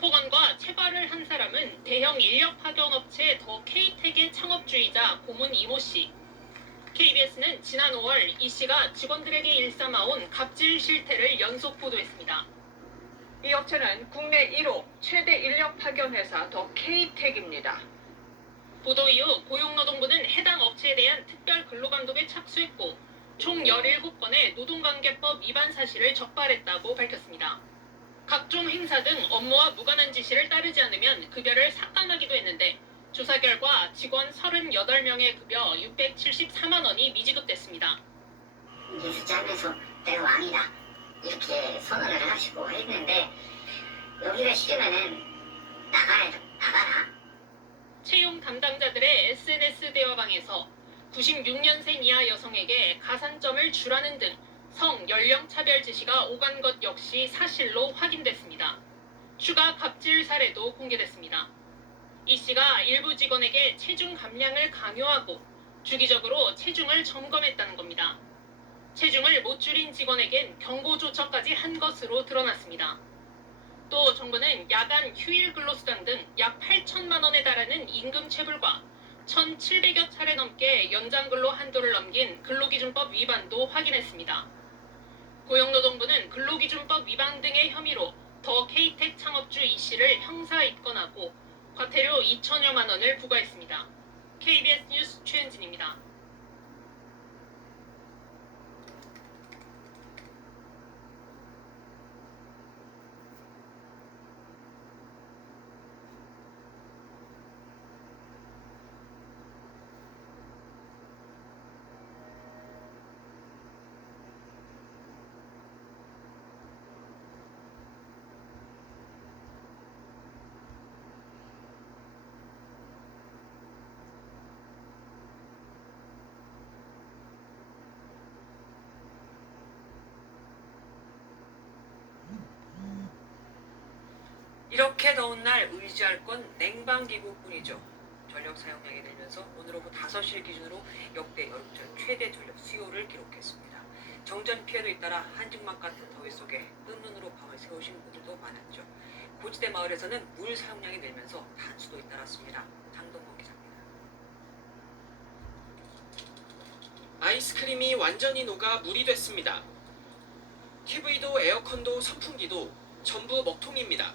폭언과 체벌을 한 사람은 대형 인력 파견 업체 더 K-텍의 창업주이자 고문 이모 씨. KBS는 지난 5월 이 씨가 직원들에게 일삼아온 갑질 실태를 연속 보도했습니다. 이 업체는 국내 1호 최대 인력 파견 회사 더 K텍입니다. 보도 이후 고용노동부는 해당 업체에 대한 특별 근로감독에 착수했고 총 17건의 노동관계법 위반 사실을 적발했다고 밝혔습니다. 각종 행사 등 업무와 무관한 지시를 따르지 않으면 급여를 삭감하기도 했는데 조사 결과 직원 38명의 급여 674만 원이 미지급됐습니다. 이 숫자에서 내가 왕이다 이렇게 선언을 하시고 했는데 여기가 싫으면은 나가라. 채용 담당자들의 SNS 대화방에서 96년생 이하 여성에게 가산점을 주라는 등 성, 연령 차별 지시가 오간 것 역시 사실로 확인됐습니다. 추가 갑질 사례도 공개됐습니다. 이 씨가 일부 직원에게 체중 감량을 강요하고 주기적으로 체중을 점검했다는 겁니다. 체중을 못 줄인 직원에겐 경고 조처까지 한 것으로 드러났습니다. 또 정부는 야간 휴일 근로수당 등 약 8천만 원에 달하는 임금 체불과 1,700여 차례 넘게 연장 근로 한도를 넘긴 근로기준법 위반도 확인했습니다. 고용노동부는 근로기준법 위반 등의 혐의로 더 K텍 창업주 이 씨를 형사 입건하고 과태료 2천여만 원을 부과했습니다. KBS 뉴스 최은진입니다. 이렇게 더운 날 의지할 건 냉방기구뿐이죠. 전력 사용량이 늘면서 오늘 오후 5시를 기준으로 역대 여름철 최대 전력 수요를 기록했습니다. 정전 피해도 잇따라 한증막 같은 더위 속에 뜬눈으로 밤을 새우신 분들도 많았죠. 고지대 마을에서는 물 사용량이 늘면서 단수도 잇따랐습니다. 장동건 기자입니다. 아이스크림이 완전히 녹아 물이 됐습니다. TV도 에어컨도 선풍기도 전부 먹통입니다.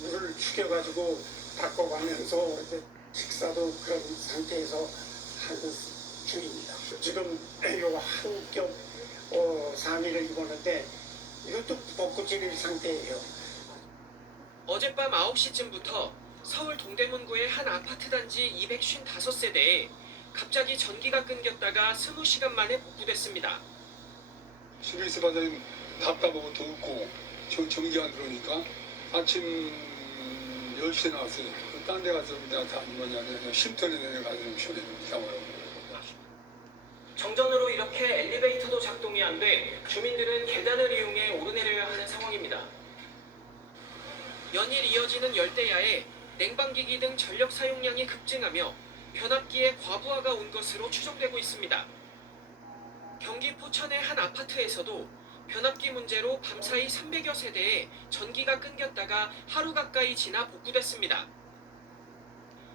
물을 죽여가지고 바꿔가면서 이제 식사도 그런 상태에서 하는 중입니다. 지금 요 한겹 3일을 입었는데 이것도 벚꽃 지릴 상태예요. 어젯밤 9시쯤부터 서울 동대문구의 한 아파트 단지 255세대에 갑자기 전기가 끊겼다가 20시간 만에 복구됐습니다. 집에 있어 봐서는 답답하고 덥고 전기가 안 들어오니까 아침 10시에 나왔어요. 딴 데 가서 내가 다 뭐냐 쉼터에 내려가서 좀 쉬어야 되겠다고요. 정전으로 이렇게 엘리베이터도 작동이 안 돼 주민들은 계단을 이용해 오르내려야 하는 상황입니다. 연일 이어지는 열대야에 냉방기기 등 전력 사용량이 급증하며 변압기에 과부하가 온 것으로 추정되고 있습니다. 경기 포천의 한 아파트에서도 변압기 문제로 밤사이 300여 세대에 전기가 끊겼다가 하루 가까이 지나 복구됐습니다.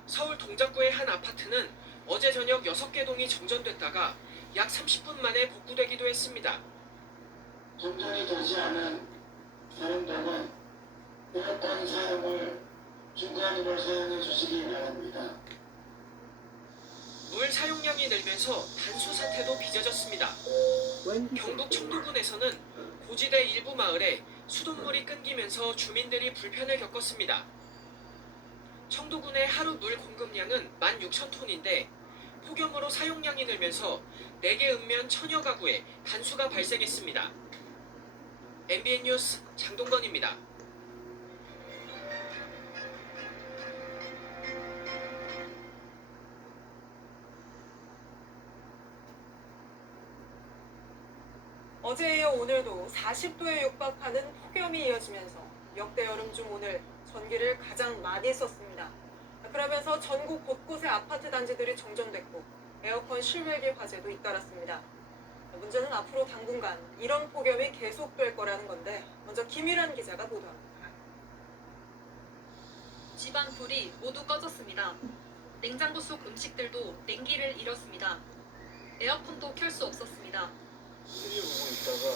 서울 동작구의 한 아파트는 어제 저녁 6개 동이 정전됐다가 약 30분 만에 복구되기도 했습니다. 정전이 되지 않은 다른 데는 에어컨 사용을 중간으로 사용해 주시기 바랍니다. 물 사용량이 늘면서 단수 사태도 빚어졌습니다. 경북 청도군에서는 고지대 일부 마을에 수돗물이 끊기면서 주민들이 불편을 겪었습니다. 청도군의 하루 물 공급량은 16,000톤인데 폭염으로 사용량이 늘면서 4개 읍면 1000여 가구에 단수가 발생했습니다. MBN 뉴스 장동건입니다. 어제에 이어 오늘도 40도에 육박하는 폭염이 이어지면서 역대 여름 중 오늘 전기를 가장 많이 썼습니다. 그러면서 전국 곳곳의 아파트 단지들이 정전됐고 에어컨 실외기 화재도 잇따랐습니다. 문제는 앞으로 당분간 이런 폭염이 계속될 거라는 건데 먼저 김일환 기자가 보도합니다. 집안 불이 모두 꺼졌습니다. 냉장고 속 음식들도 냉기를 잃었습니다. 에어컨도 켤 수 없었습니다. TV 보고 있다가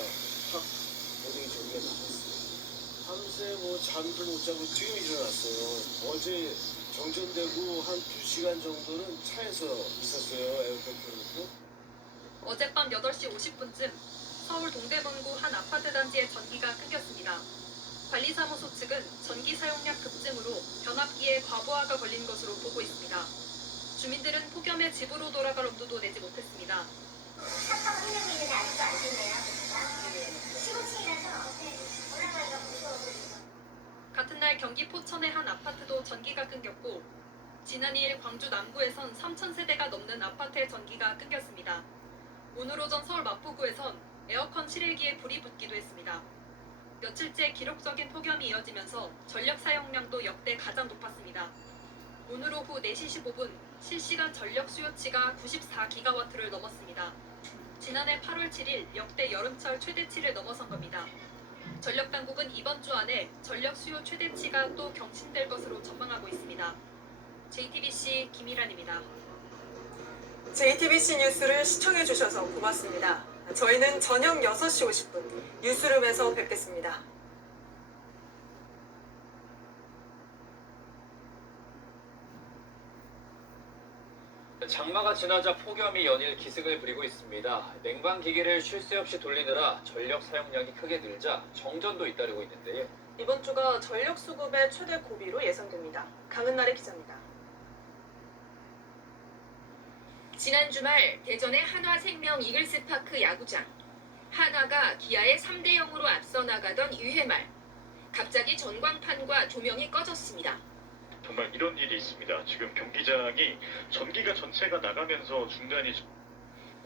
확 모든 전기가 나갔어요. 밤새 잠도 못 자고 지금 일어났어요. 어제 정전되고 한 2시간 정도는 차에서 있었어요. 에어컨 틀고. 어젯밤 8시 50분쯤 서울 동대문구 한 아파트 단지의 전기가 끊겼습니다. 관리사무소 측은 전기 사용량 급증으로 변압기에 과부하가 걸린 것으로 보고 있습니다. 주민들은 폭염에 집으로 돌아갈 엄두도 내지 못했습니다. 샷터 끝내고 있는데 아직도 안 됐네요. 시골층이라서 올라가기가 무서워서. 같은 날 경기 포천의 한 아파트도 전기가 끊겼고 지난 2일 광주 남구에선 3,000세대가 넘는 아파트의 전기가 끊겼습니다. 오늘 오전 서울 마포구에선 에어컨 실외기에 불이 붙기도 했습니다. 며칠째 기록적인 폭염이 이어지면서 전력 사용량도 역대 가장 높았습니다. 오늘 오후 4시 15분 실시간 전력 수요치가 94기가와트를 넘었습니다. 지난해 8월 7일 역대 여름철 최대치를 넘어선 겁니다. 전력당국은 이번 주 안에 전력 수요 최대치가 또 경신될 것으로 전망하고 있습니다. JTBC 김일환입니다. JTBC 뉴스를 시청해주셔서 고맙습니다. 저희는 저녁 6시 50분 뉴스룸에서 뵙겠습니다. 장마가 지나자 폭염이 연일 기승을 부리고 있습니다. 냉방기기를 쉴 새 없이 돌리느라 전력 사용량이 크게 늘자 정전도 잇따르고 있는데요. 이번 주가 전력 수급의 최대 고비로 예상됩니다. 강은나래 기자입니다. 지난 주말 대전의 한화생명 이글스파크 야구장. 한화가 기아의 3대0으로 앞서 나가던 2회 말 갑자기 전광판과 조명이 꺼졌습니다. 정말 이런 일이 있습니다. 지금 경기장이 전기가 전체가 나가면서 중단이.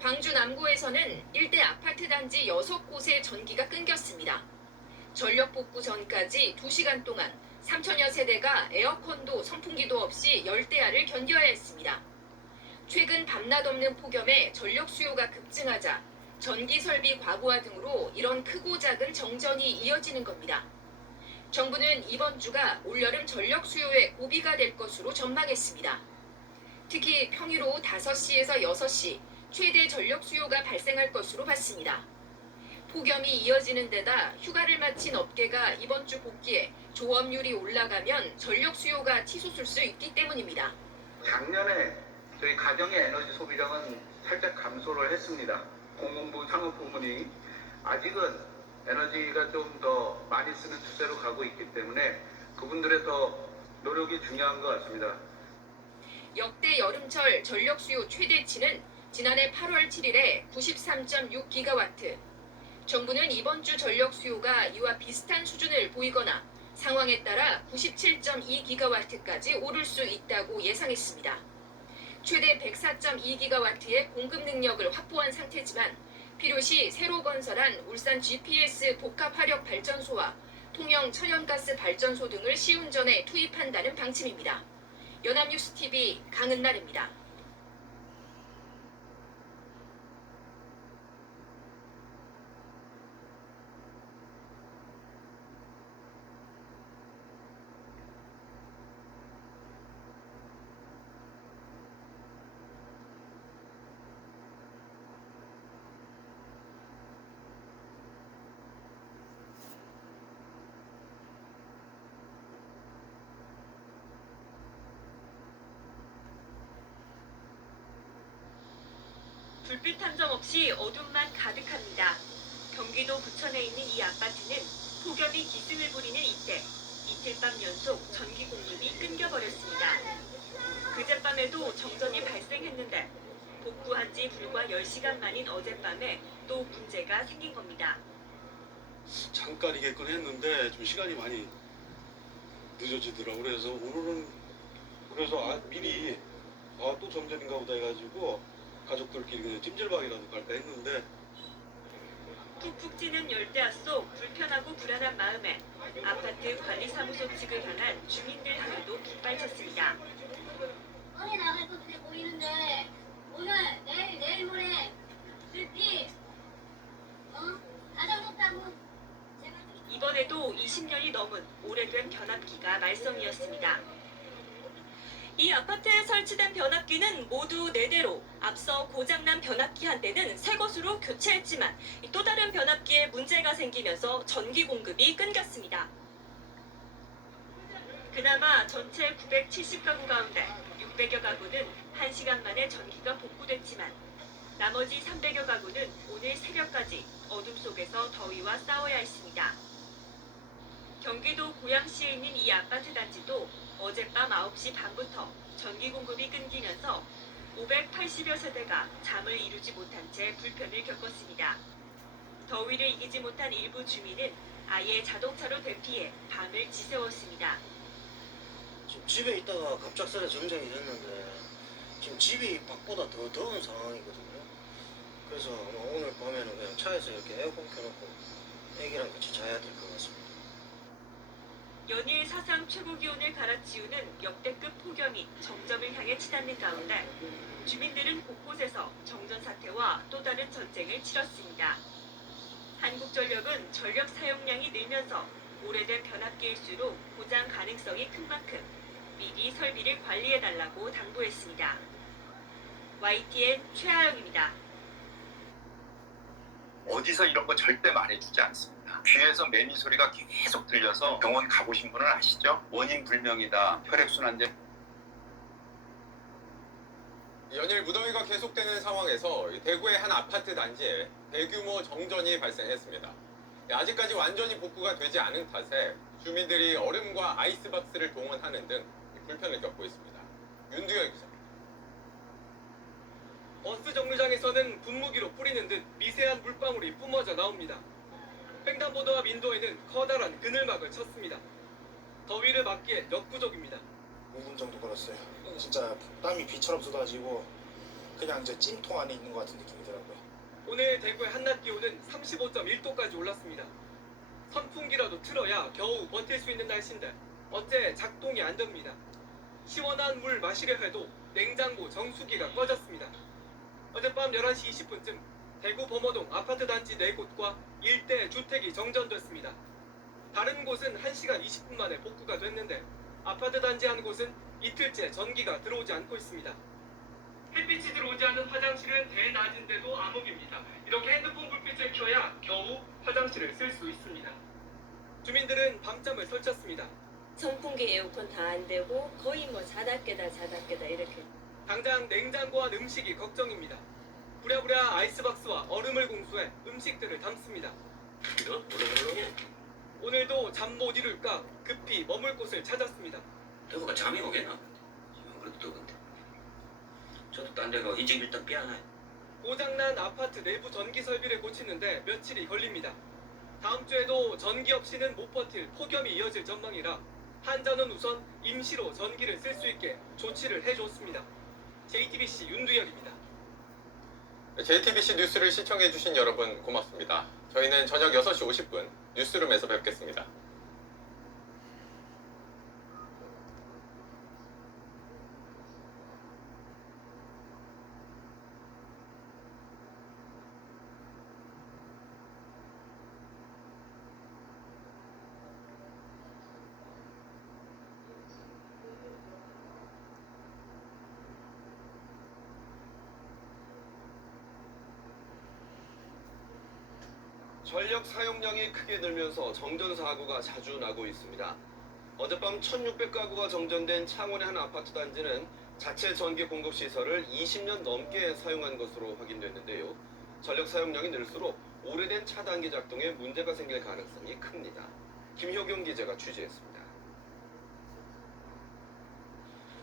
광주 남구에서는 일대 아파트 단지 6곳에 전기가 끊겼습니다. 전력 복구 전까지 2시간 동안 3천여 세대가 에어컨도 선풍기도 없이 열대야를 견뎌야 했습니다. 최근 밤낮 없는 폭염에 전력 수요가 급증하자 전기 설비 과부하 등으로 이런 크고 작은 정전이 이어지는 겁니다. 정부는 이번 주가 올여름 전력 수요의 고비가 될 것으로 전망했습니다. 특히 평일 오후 5시에서 6시 최대 전력 수요가 발생할 것으로 봤습니다. 폭염이 이어지는 데다 휴가를 마친 업계가 이번 주 복귀에 조업률이 올라가면 전력 수요가 치솟을 수 있기 때문입니다. 작년에 저희 가정의 에너지 소비량은 살짝 감소를 했습니다. 공무부 상업부문이 아직은 에너지가 좀 더 많이 쓰는 추세로 가고 있기 때문에 그분들의 더 노력이 중요한 것 같습니다. 역대 여름철 전력 수요 최대치는 지난해 8월 7일에 93.6기가와트. 정부는 이번 주 전력 수요가 이와 비슷한 수준을 보이거나 상황에 따라 97.2기가와트까지 오를 수 있다고 예상했습니다. 최대 104.2기가와트의 공급 능력을 확보한 상태지만 필요시 새로 건설한 울산 GPS 복합 화력 발전소와 통영 천연가스 발전소 등을 시운전에 투입한다는 방침입니다. 연합뉴스TV 강은날입니다. 불빛 한 점 없이 어둠만 가득합니다. 경기도 부천에 있는 이 아파트는 폭염이 기승을 부리는 이때 이틀 밤 연속 전기 공급이 끊겨버렸습니다. 그젯밤에도 정전이 발생했는데 복구한 지 불과 10시간 만인 어젯밤에 또 문제가 생긴 겁니다. 잠깐이겠건 했는데 좀 시간이 많이 늦어지더라고. 그래서 오늘은 미리 또 정전인가 보다 해가지고 가족들끼리 그냥 찜질방이라도 갈까 했는데 푹푹 찌는 열대야 속 불편하고 불안한 마음에 아파트 관리사무소 측을 향한 주민들 하루도 빗발쳤습니다. 어디 나갈 거 눈에 보이는데 오늘 내일 모레 불빛 가장 높다고. 이번에도 20년이 넘은 오래된 변압기가 말썽이었습니다. 이 아파트에 설치된 변압기는 모두 4대로 앞서 고장난 변압기 한 대는 새 것으로 교체했지만 또 다른 변압기에 문제가 생기면서 전기 공급이 끊겼습니다. 그나마 전체 970가구 가운데 600여 가구는 1시간 만에 전기가 복구됐지만 나머지 300여 가구는 오늘 새벽까지 어둠 속에서 더위와 싸워야 했습니다. 경기도 고양시에 있는 이 아파트 단지도 어젯밤 9시 반부터 전기 공급이 끊기면서 580여 세대가 잠을 이루지 못한 채 불편을 겪었습니다. 더위를 이기지 못한 일부 주민은 아예 자동차로 대피해 밤을 지새웠습니다. 지금 집에 있다가 갑작스레 정전이 됐는데 지금 집이 밖보다 더 더운 상황이거든요. 그래서 오늘 밤에는 그냥 차에서 이렇게 에어컨 켜놓고 애기랑 같이 자야 될 것 같습니다. 연일 사상 최고 기온을 갈아치우는 역대급 폭염이 정점을 향해 치닫는 가운데 주민들은 곳곳에서 정전 사태와 또 다른 전쟁을 치렀습니다. 한국전력은 전력 사용량이 늘면서 오래된 변압기일수록 고장 가능성이 큰 만큼 미리 설비를 관리해달라고 당부했습니다. YTN 최하영입니다. 어디서 이런 거 절대 말해주지 않습니다. 귀에서 매미 소리가 계속 들려서 병원 가보신 분은 아시죠? 원인 불명이다. 혈액순환제. 연일 무더위가 계속되는 상황에서 대구의 한 아파트 단지에 대규모 정전이 발생했습니다. 아직까지 완전히 복구가 되지 않은 탓에 주민들이 얼음과 아이스박스를 동원하는 등 불편을 겪고 있습니다. 윤두열 기자. 버스 정류장에서는 분무기로 뿌리는 듯 미세한 물방울이 뿜어져 나옵니다. 횡단보도와 민도에는 커다란 그늘막을 쳤습니다. 더위를 막기에 역부족입니다. 5분 정도 걸었어요. 진짜 땀이 비처럼 쏟아지고 그냥 이제 찜통 안에 있는 것 같은 느낌이더라고요. 오늘 대구의 한낮 기온은 35.1도까지 올랐습니다. 선풍기라도 틀어야 겨우 버틸 수 있는 날씨인데 어째 작동이 안 됩니다. 시원한 물 마시려 해도 냉장고 정수기가 꺼졌습니다. 어젯밤 11시 20분쯤 대구 범어동 아파트 단지 4곳과 일대 주택이 정전됐습니다. 다른 곳은 1시간 20분 만에 복구가 됐는데 아파트 단지 한 곳은 이틀째 전기가 들어오지 않고 있습니다. 햇빛이 들어오지 않는 화장실은 대낮인데도 암흑입니다. 이렇게 핸드폰 불빛을 켜야 겨우 화장실을 쓸 수 있습니다. 주민들은 밤잠을 설쳤습니다. 선풍기 에어컨 다 안 되고 거의 자다 깨다 이렇게. 당장 냉장고와 음식이 걱정입니다. 부랴부랴 아이스박스와 얼음을 공수해 음식들을 담습니다. 이거 오래오래 오늘도 잠 못 이룰까 급히 머물 곳을 찾았습니다. 대구가 잠이 오겠나? 안 그래도 더운데. 저도 딴 데 가고 이제 일단 삐안해. 고장난 아파트 내부 전기 설비를 고치는데 며칠이 걸립니다. 다음 주에도 전기 없이는 못 버틸 폭염이 이어질 전망이라 한전은 우선 임시로 전기를 쓸 수 있게 조치를 해줬습니다. JTBC 윤두열입니다. JTBC 뉴스를 시청해주신 여러분 고맙습니다. 저희는 저녁 6시 50분 뉴스룸에서 뵙겠습니다. 전력 사용량이 크게 늘면서 정전 사고가 자주 나고 있습니다. 어젯밤 1,600가구가 정전된 창원의 한 아파트 단지는 자체 전기 공급 시설을 20년 넘게 사용한 것으로 확인됐는데요. 전력 사용량이 늘수록 오래된 차단기 작동에 문제가 생길 가능성이 큽니다. 김효경 기자가 취재했습니다.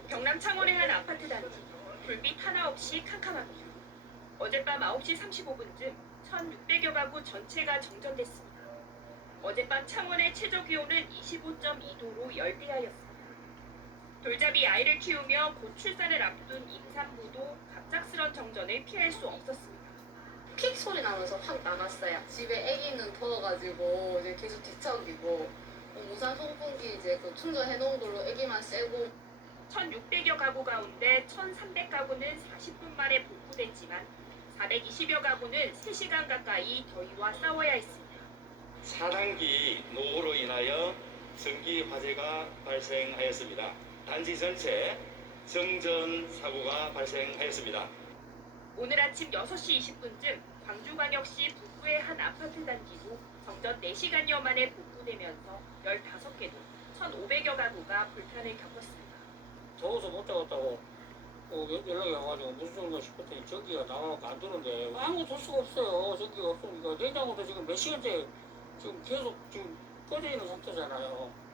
경남 창원의 한 아파트 단지. 불빛 하나 없이 캄캄합니다. 어젯밤 9시 35분쯤 1,600여 가구 전체가 정전됐습니다. 어젯밤 창원의 최저 기온은 25.2도로 열대야였습니다. 돌잡이 아이를 키우며 곧 출산을 앞둔 임산부도 갑작스런 정전을 피할 수 없었습니다. 킥 소리 나면서 확 나갔어요. 집에 아기는 더워가지고 이제 계속 뒤척이고 우산 선풍기 이제 그 충전해놓은 걸로 아기만 쐬고 1,600여 가구 가운데 1,300가구는 40분 만에 복구됐지만 420여 가구는 3시간 가까이 더위와 싸워야 했습니다. 4단기 노후로 인하여 전기 화재가 발생하였습니다. 단지 전체 정전 사고가 발생하였습니다. 오늘 아침 6시 20분쯤 광주광역시 북구의 한 아파트 단지도 정전 4시간여 만에 복구되면서 15개도 1,500여 가구가 불편을 겪었습니다. 더워서 못 자겠다고 연락이 와가지고 무슨 소리가 싶었더니 전기가 나가고 안 되는데 아무것도 할 수가 없어요. 전기가 없으니까 냉장고도 지금 몇 시간째 지금 계속 지금 꺼져 있는 상태잖아요.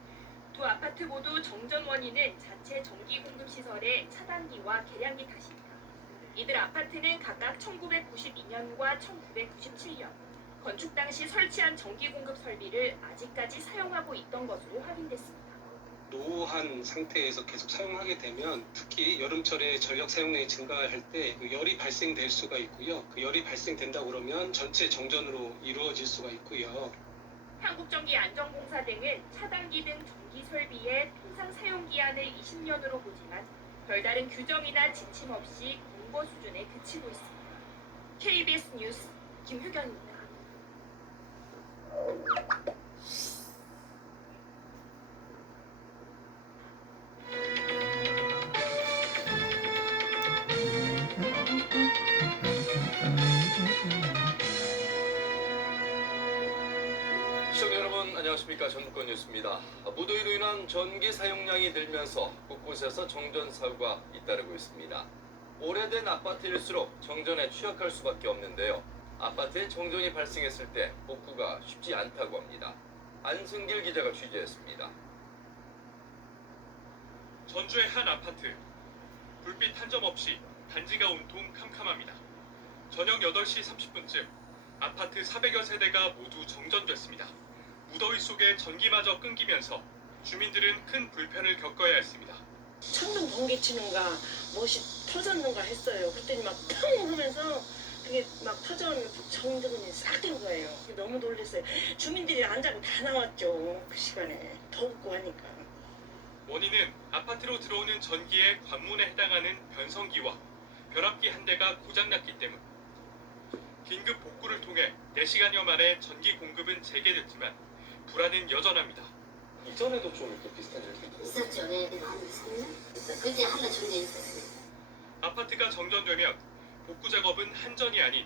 두 아파트 모두 정전 원인은 자체 전기 공급 시설의 차단기와 계량기 탓입니다. 이들 아파트는 각각 1992년과 1997년 건축 당시 설치한 전기 공급 설비를 아직까지 사용하고 있던 것으로 확인됐습니다. 노후한 상태에서 계속 사용하게 되면 특히 여름철에 전력 사용량이 증가할 때 열이 발생될 수가 있고요. 그 열이 발생된다 그러면 전체 정전으로 이루어질 수가 있고요. 한국전기안전공사 등은 차단기 등 전기 설비의 통상 사용 기한을 20년으로 보지만 별다른 규정이나 지침 없이 공고 수준에 그치고 있습니다. KBS 뉴스 김효경입니다. 시청자 여러분 안녕하십니까. 전북권 뉴스입니다. 무더위로 인한 전기 사용량이 늘면서 곳곳에서 정전 사고가 잇따르고 있습니다. 오래된 아파트일수록 정전에 취약할 수밖에 없는데요. 아파트에 정전이 발생했을 때 복구가 쉽지 않다고 합니다. 안승길 기자가 취재했습니다. 전주의 한 아파트. 불빛 한 점 없이 단지가 온통 캄캄합니다. 저녁 8시 30분쯤 아파트 400여 세대가 모두 정전됐습니다. 무더위 속에 전기마저 끊기면서 주민들은 큰 불편을 겪어야 했습니다. 창문 번개치는가 무엇이 터졌는가 했어요. 그랬더니 막 탕 하면서 그게 막 터져오면서 정전이 싹 된 거예요. 너무 놀랐어요. 주민들이 안 자고 다 나왔죠. 그 시간에 덥고 하니까. 원인은 아파트로 들어오는 전기의 관문에 해당하는 변성기와 변압기 한 대가 고장났기 때문. 긴급 복구를 통해 4시간여 만에 전기 공급은 재개됐지만 불안은 여전합니다. 이전에도 좀 이렇게 비슷한 일이 있었죠. 네, 한 3년? 그때 한 번 전쟁 있었어요. 아파트가 정전되면 복구 작업은 한전이 아닌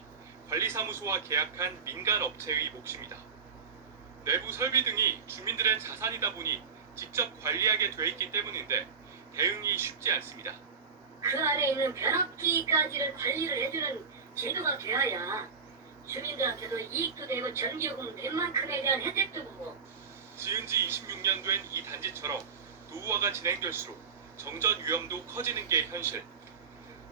관리사무소와 계약한 민간 업체의 몫입니다. 내부 설비 등이 주민들의 자산이다 보니 직접 관리하게 돼 있기 때문인데 대응이 쉽지 않습니다. 그 안에 있는 변압기까지를 관리를 해주는 제도가 되어야 주민들한테도 이익도 되고 전기요금 웬만큼에 대한 혜택도 보고. 지은 지 26년 된 이 단지처럼 노후화가 진행될수록 정전 위험도 커지는 게 현실.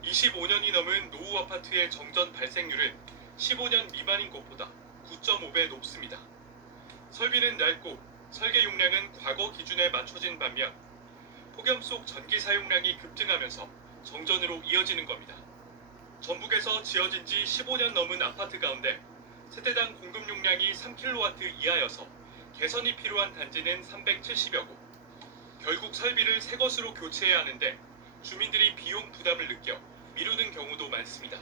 25년이 넘은 노후 아파트의 정전 발생률은 15년 미만인 곳보다 9.5배 높습니다. 설비는 낡고 설계 용량은 과거 기준에 맞춰진 반면 폭염 속 전기 사용량이 급증하면서 정전으로 이어지는 겁니다. 전북에서 지어진 지 15년 넘은 아파트 가운데 세대당 공급 용량이 3kW 이하여서 개선이 필요한 단지는 370여 곳. 결국 설비를 새 것으로 교체해야 하는데 주민들이 비용 부담을 느껴 미루는 경우도 많습니다.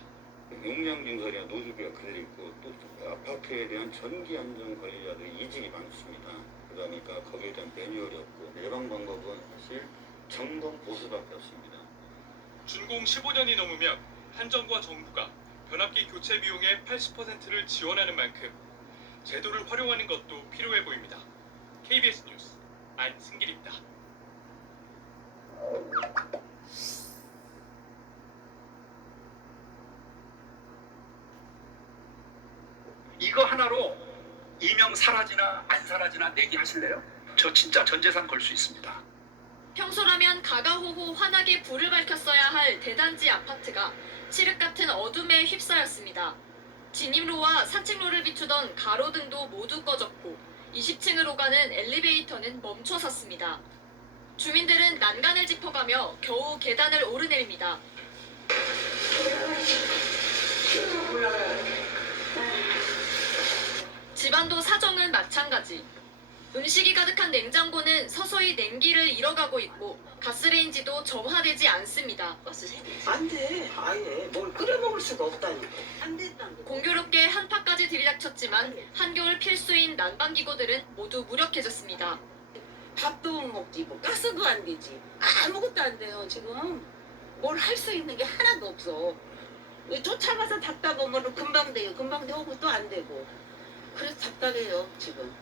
용량 증설이나 노후비가 걸려있고 또 아파트에 대한 전기 안전 관리자들이 이직이 많습니다. 그러니까 거기에 대한 매뉴얼이 없고 예방 방법은 사실 점검 보수밖에 없습니다. 준공 15년이 넘으면 한전과 정부가 변압기 교체 비용의 80%를 지원하는 만큼 제도를 활용하는 것도 필요해 보입니다. KBS 뉴스 안승길입니다. 이거 하나로 이명 사라지나 안 사라지나 내기 하실래요? 저 진짜 전 재산 걸 수 있습니다. 평소라면 가가호호 환하게 불을 밝혔어야 할 대단지 아파트가 칠흑 같은 어둠에 휩싸였습니다. 진입로와 산책로를 비추던 가로등도 모두 꺼졌고 20층으로 가는 엘리베이터는 멈춰 섰습니다. 주민들은 난간을 짚어가며 겨우 계단을 오르내립니다. 집안도 사정은 마찬가지. 음식이 가득한 냉장고는 서서히 냉기를 잃어가고 있고 가스레인지도 점화되지 않습니다. 안 돼. 아예 뭘 끓여 먹을 수가 없다니까. 안 된다는 거. 공교롭게 한파까지 들이닥쳤지만 한겨울 필수인 난방기구들은 모두 무력해졌습니다. 밥도 못 먹지, 뭐 가스도 안 되지. 아무것도 안 돼요 지금. 뭘 할 수 있는 게 하나도 없어. 쫓아가서 닦다 보면 금방 돼요. 금방 되고 또 안 되고. 그래서 답답해요, 지금.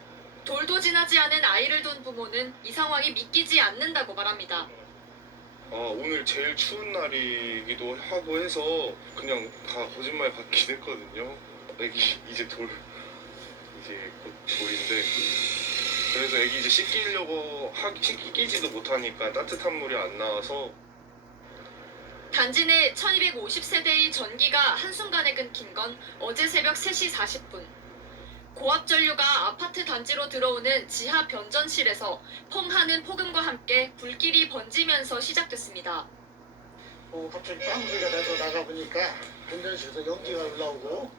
돌도 지나지 않은 아이를 둔 부모는 이 상황이 믿기지 않는다고 말합니다. 오늘 제일 추운 날이기도 하고 해서 그냥 다 거짓말 같긴 했거든요. 애기 이제 곧 돌인데 그래서 애기 이제 씻기지도 못하니까 따뜻한 물이 안 나와서 단지 내 1250세대의 전기가 한순간에 끊긴 건 어제 새벽 3시 40분. 고압 전류가 아파트 단지로 들어오는 지하 변전실에서 펑 하는 폭음과 함께 불길이 번지면서 시작됐습니다. 갑자기 빵 소리가 나서 나가보니까 변전실에서 연기가 올라오고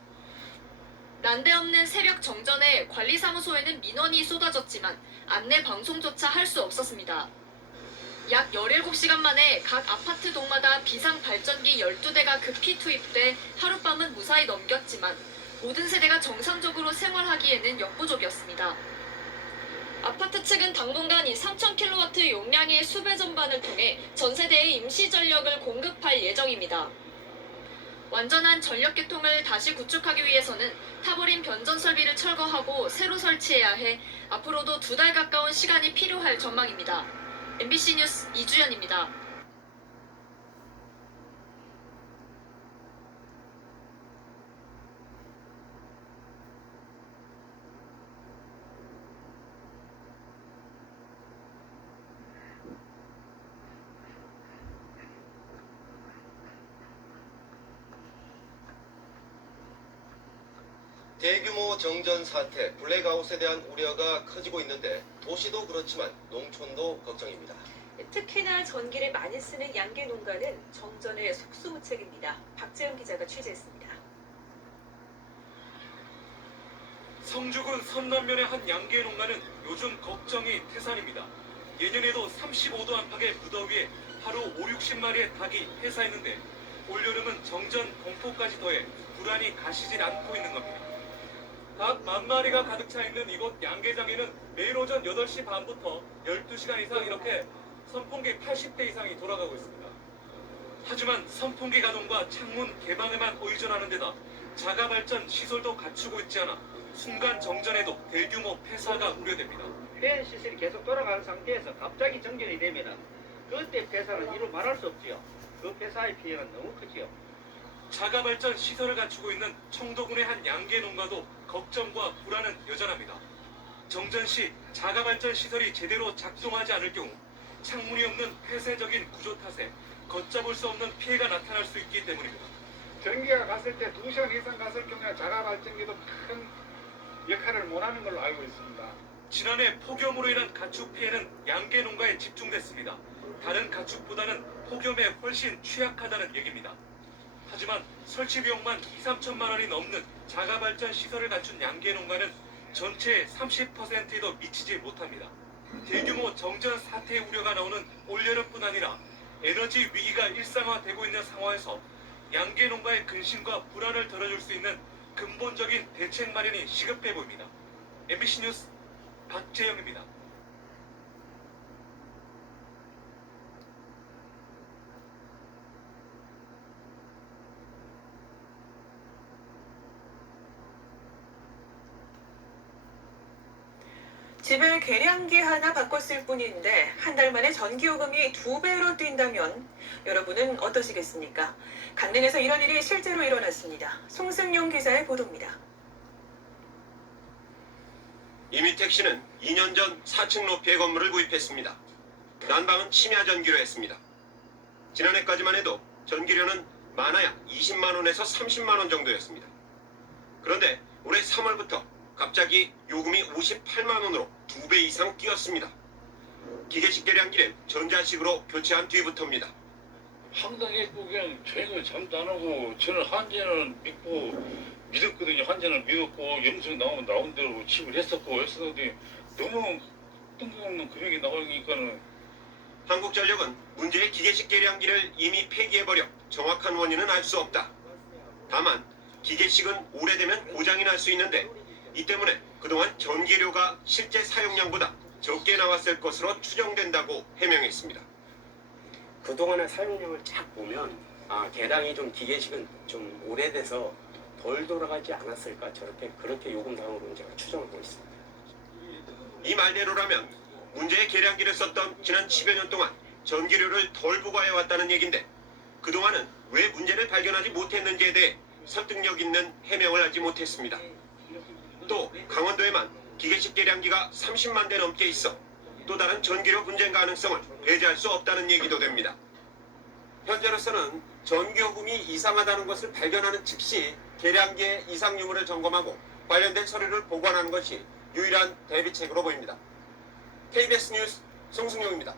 난데없는 새벽 정전에 관리사무소에는 민원이 쏟아졌지만 안내 방송조차 할 수 없었습니다. 약 17시간 만에 각 아파트 동마다 비상 발전기 12대가 급히 투입돼 하룻밤은 무사히 넘겼지만 모든 세대가 정상적으로 생활하기에는 역부족이었습니다. 아파트 측은 당분간 이 3000kW 용량의 수배 전반을 통해 전 세대에 임시 전력을 공급할 예정입니다. 완전한 전력 개통을 다시 구축하기 위해서는 타버린 변전 설비를 철거하고 새로 설치해야 해 앞으로도 2달 가까운 시간이 필요할 전망입니다. MBC 뉴스 이주연입니다. 대규모 정전 사태, 블랙아웃에 대한 우려가 커지고 있는데 도시도 그렇지만 농촌도 걱정입니다. 특히나 전기를 많이 쓰는 양계 농가는 정전의 속수무책입니다. 박재영 기자가 취재했습니다. 성주군 선남면의 한 양계 농가는 요즘 걱정이 태산입니다. 예년에도 35도 안팎의 무더위에 하루 5-60마리의 닭이 폐사했는데 올여름은 정전 공포까지 더해 불안이 가시질 않고 있는 겁니다. 닭 10,000마리가 가득 차 있는 이곳 양계장에는 매일 오전 8시 반부터 12시간 이상 이렇게 선풍기 80대 이상이 돌아가고 있습니다. 하지만 선풍기 가동과 창문 개방에만 의존하는 데다 자가발전 시설도 갖추고 있지 않아 순간 정전에도 대규모 폐사가 우려됩니다. 폐연 시설이 계속 돌아가는 상태에서 갑자기 정전이 되면은 그때 폐사는 이루 말할 수 없지요. 그 폐사의 피해는 너무 크지요. 자가발전 시설을 갖추고 있는 청도군의 한 양계 농가도 걱정과 불안은 여전합니다. 정전 시 자가발전 시설이 제대로 작동하지 않을 경우 창문이 없는 폐쇄적인 구조 탓에 걷잡을 수 없는 피해가 나타날 수 있기 때문입니다. 전기가 갔을 때 2시간 이상 갔을 경우에 자가발전기도 큰 역할을 못하는 걸로 알고 있습니다. 지난해 폭염으로 인한 가축 피해는 양계 농가에 집중됐습니다. 다른 가축보다는 폭염에 훨씬 취약하다는 얘기입니다. 하지만 설치 비용만 2-3천만 원이 넘는 자가발전 시설을 갖춘 양계 농가는 전체의 30%에도 미치지 못합니다. 대규모 정전 사태의 우려가 나오는 올여름뿐 아니라 에너지 위기가 일상화되고 있는 상황에서 양계 농가의 근심과 불안을 덜어줄 수 있는 근본적인 대책 마련이 시급해 보입니다. MBC 뉴스 박재영입니다. 집에 계량기 하나 바꿨을 뿐인데 한 달 만에 전기요금이 2배로 뛴다면 여러분은 어떠시겠습니까? 강릉에서 이런 일이 실제로 일어났습니다. 송승용 기자의 보도입니다. 이미택 씨는 2년 전 4층 높이의 건물을 구입했습니다. 난방은 심야 전기로 했습니다. 지난해까지만 해도 전기료는 많아야 20만 원에서 30만 원 정도였습니다. 그런데 올해 3월부터 갑자기 요금이 58만 원으로 2배 이상 뛰었습니다. 기계식 계량기는 전자식으로 교체한 뒤부터입니다. 상당히 그냥 저희가 잠도 안 하고 저는 한전을 믿었거든요. 한전을 믿었고 영수증 나오면 나온 대로 취급을 했었는데 너무 뜬금없는 금액이 나오니까는 한국전력은 문제의 기계식 계량기를 이미 폐기해버려 정확한 원인은 알 수 없다. 다만 기계식은 오래되면 고장이 날 수 있는데 이 때문에 그동안 전기료가 실제 사용량보다 적게 나왔을 것으로 추정된다고 해명했습니다. 그동안의 사용량을 쫙 보면 계량이 좀 기계식은 좀 오래돼서 덜 돌아가지 않았을까 그렇게 요금상으로 제가 추정하고 있습니다. 이 말대로라면 문제의 계량기를 썼던 지난 10여 년 동안 전기료를 덜 부과해왔다는 얘긴데 그동안은 왜 문제를 발견하지 못했는지에 대해 설득력 있는 해명을 하지 못했습니다. 또 강원도에만 기계식 계량기가 30만 대 넘게 있어 또 다른 전기료 분쟁 가능성을 배제할 수 없다는 얘기도 됩니다. 현재로서는 전기요금이 이상하다는 것을 발견하는 즉시 계량기의 이상 유무를 점검하고 관련된 서류를 보관하는 것이 유일한 대비책으로 보입니다. KBS 뉴스 송승용입니다.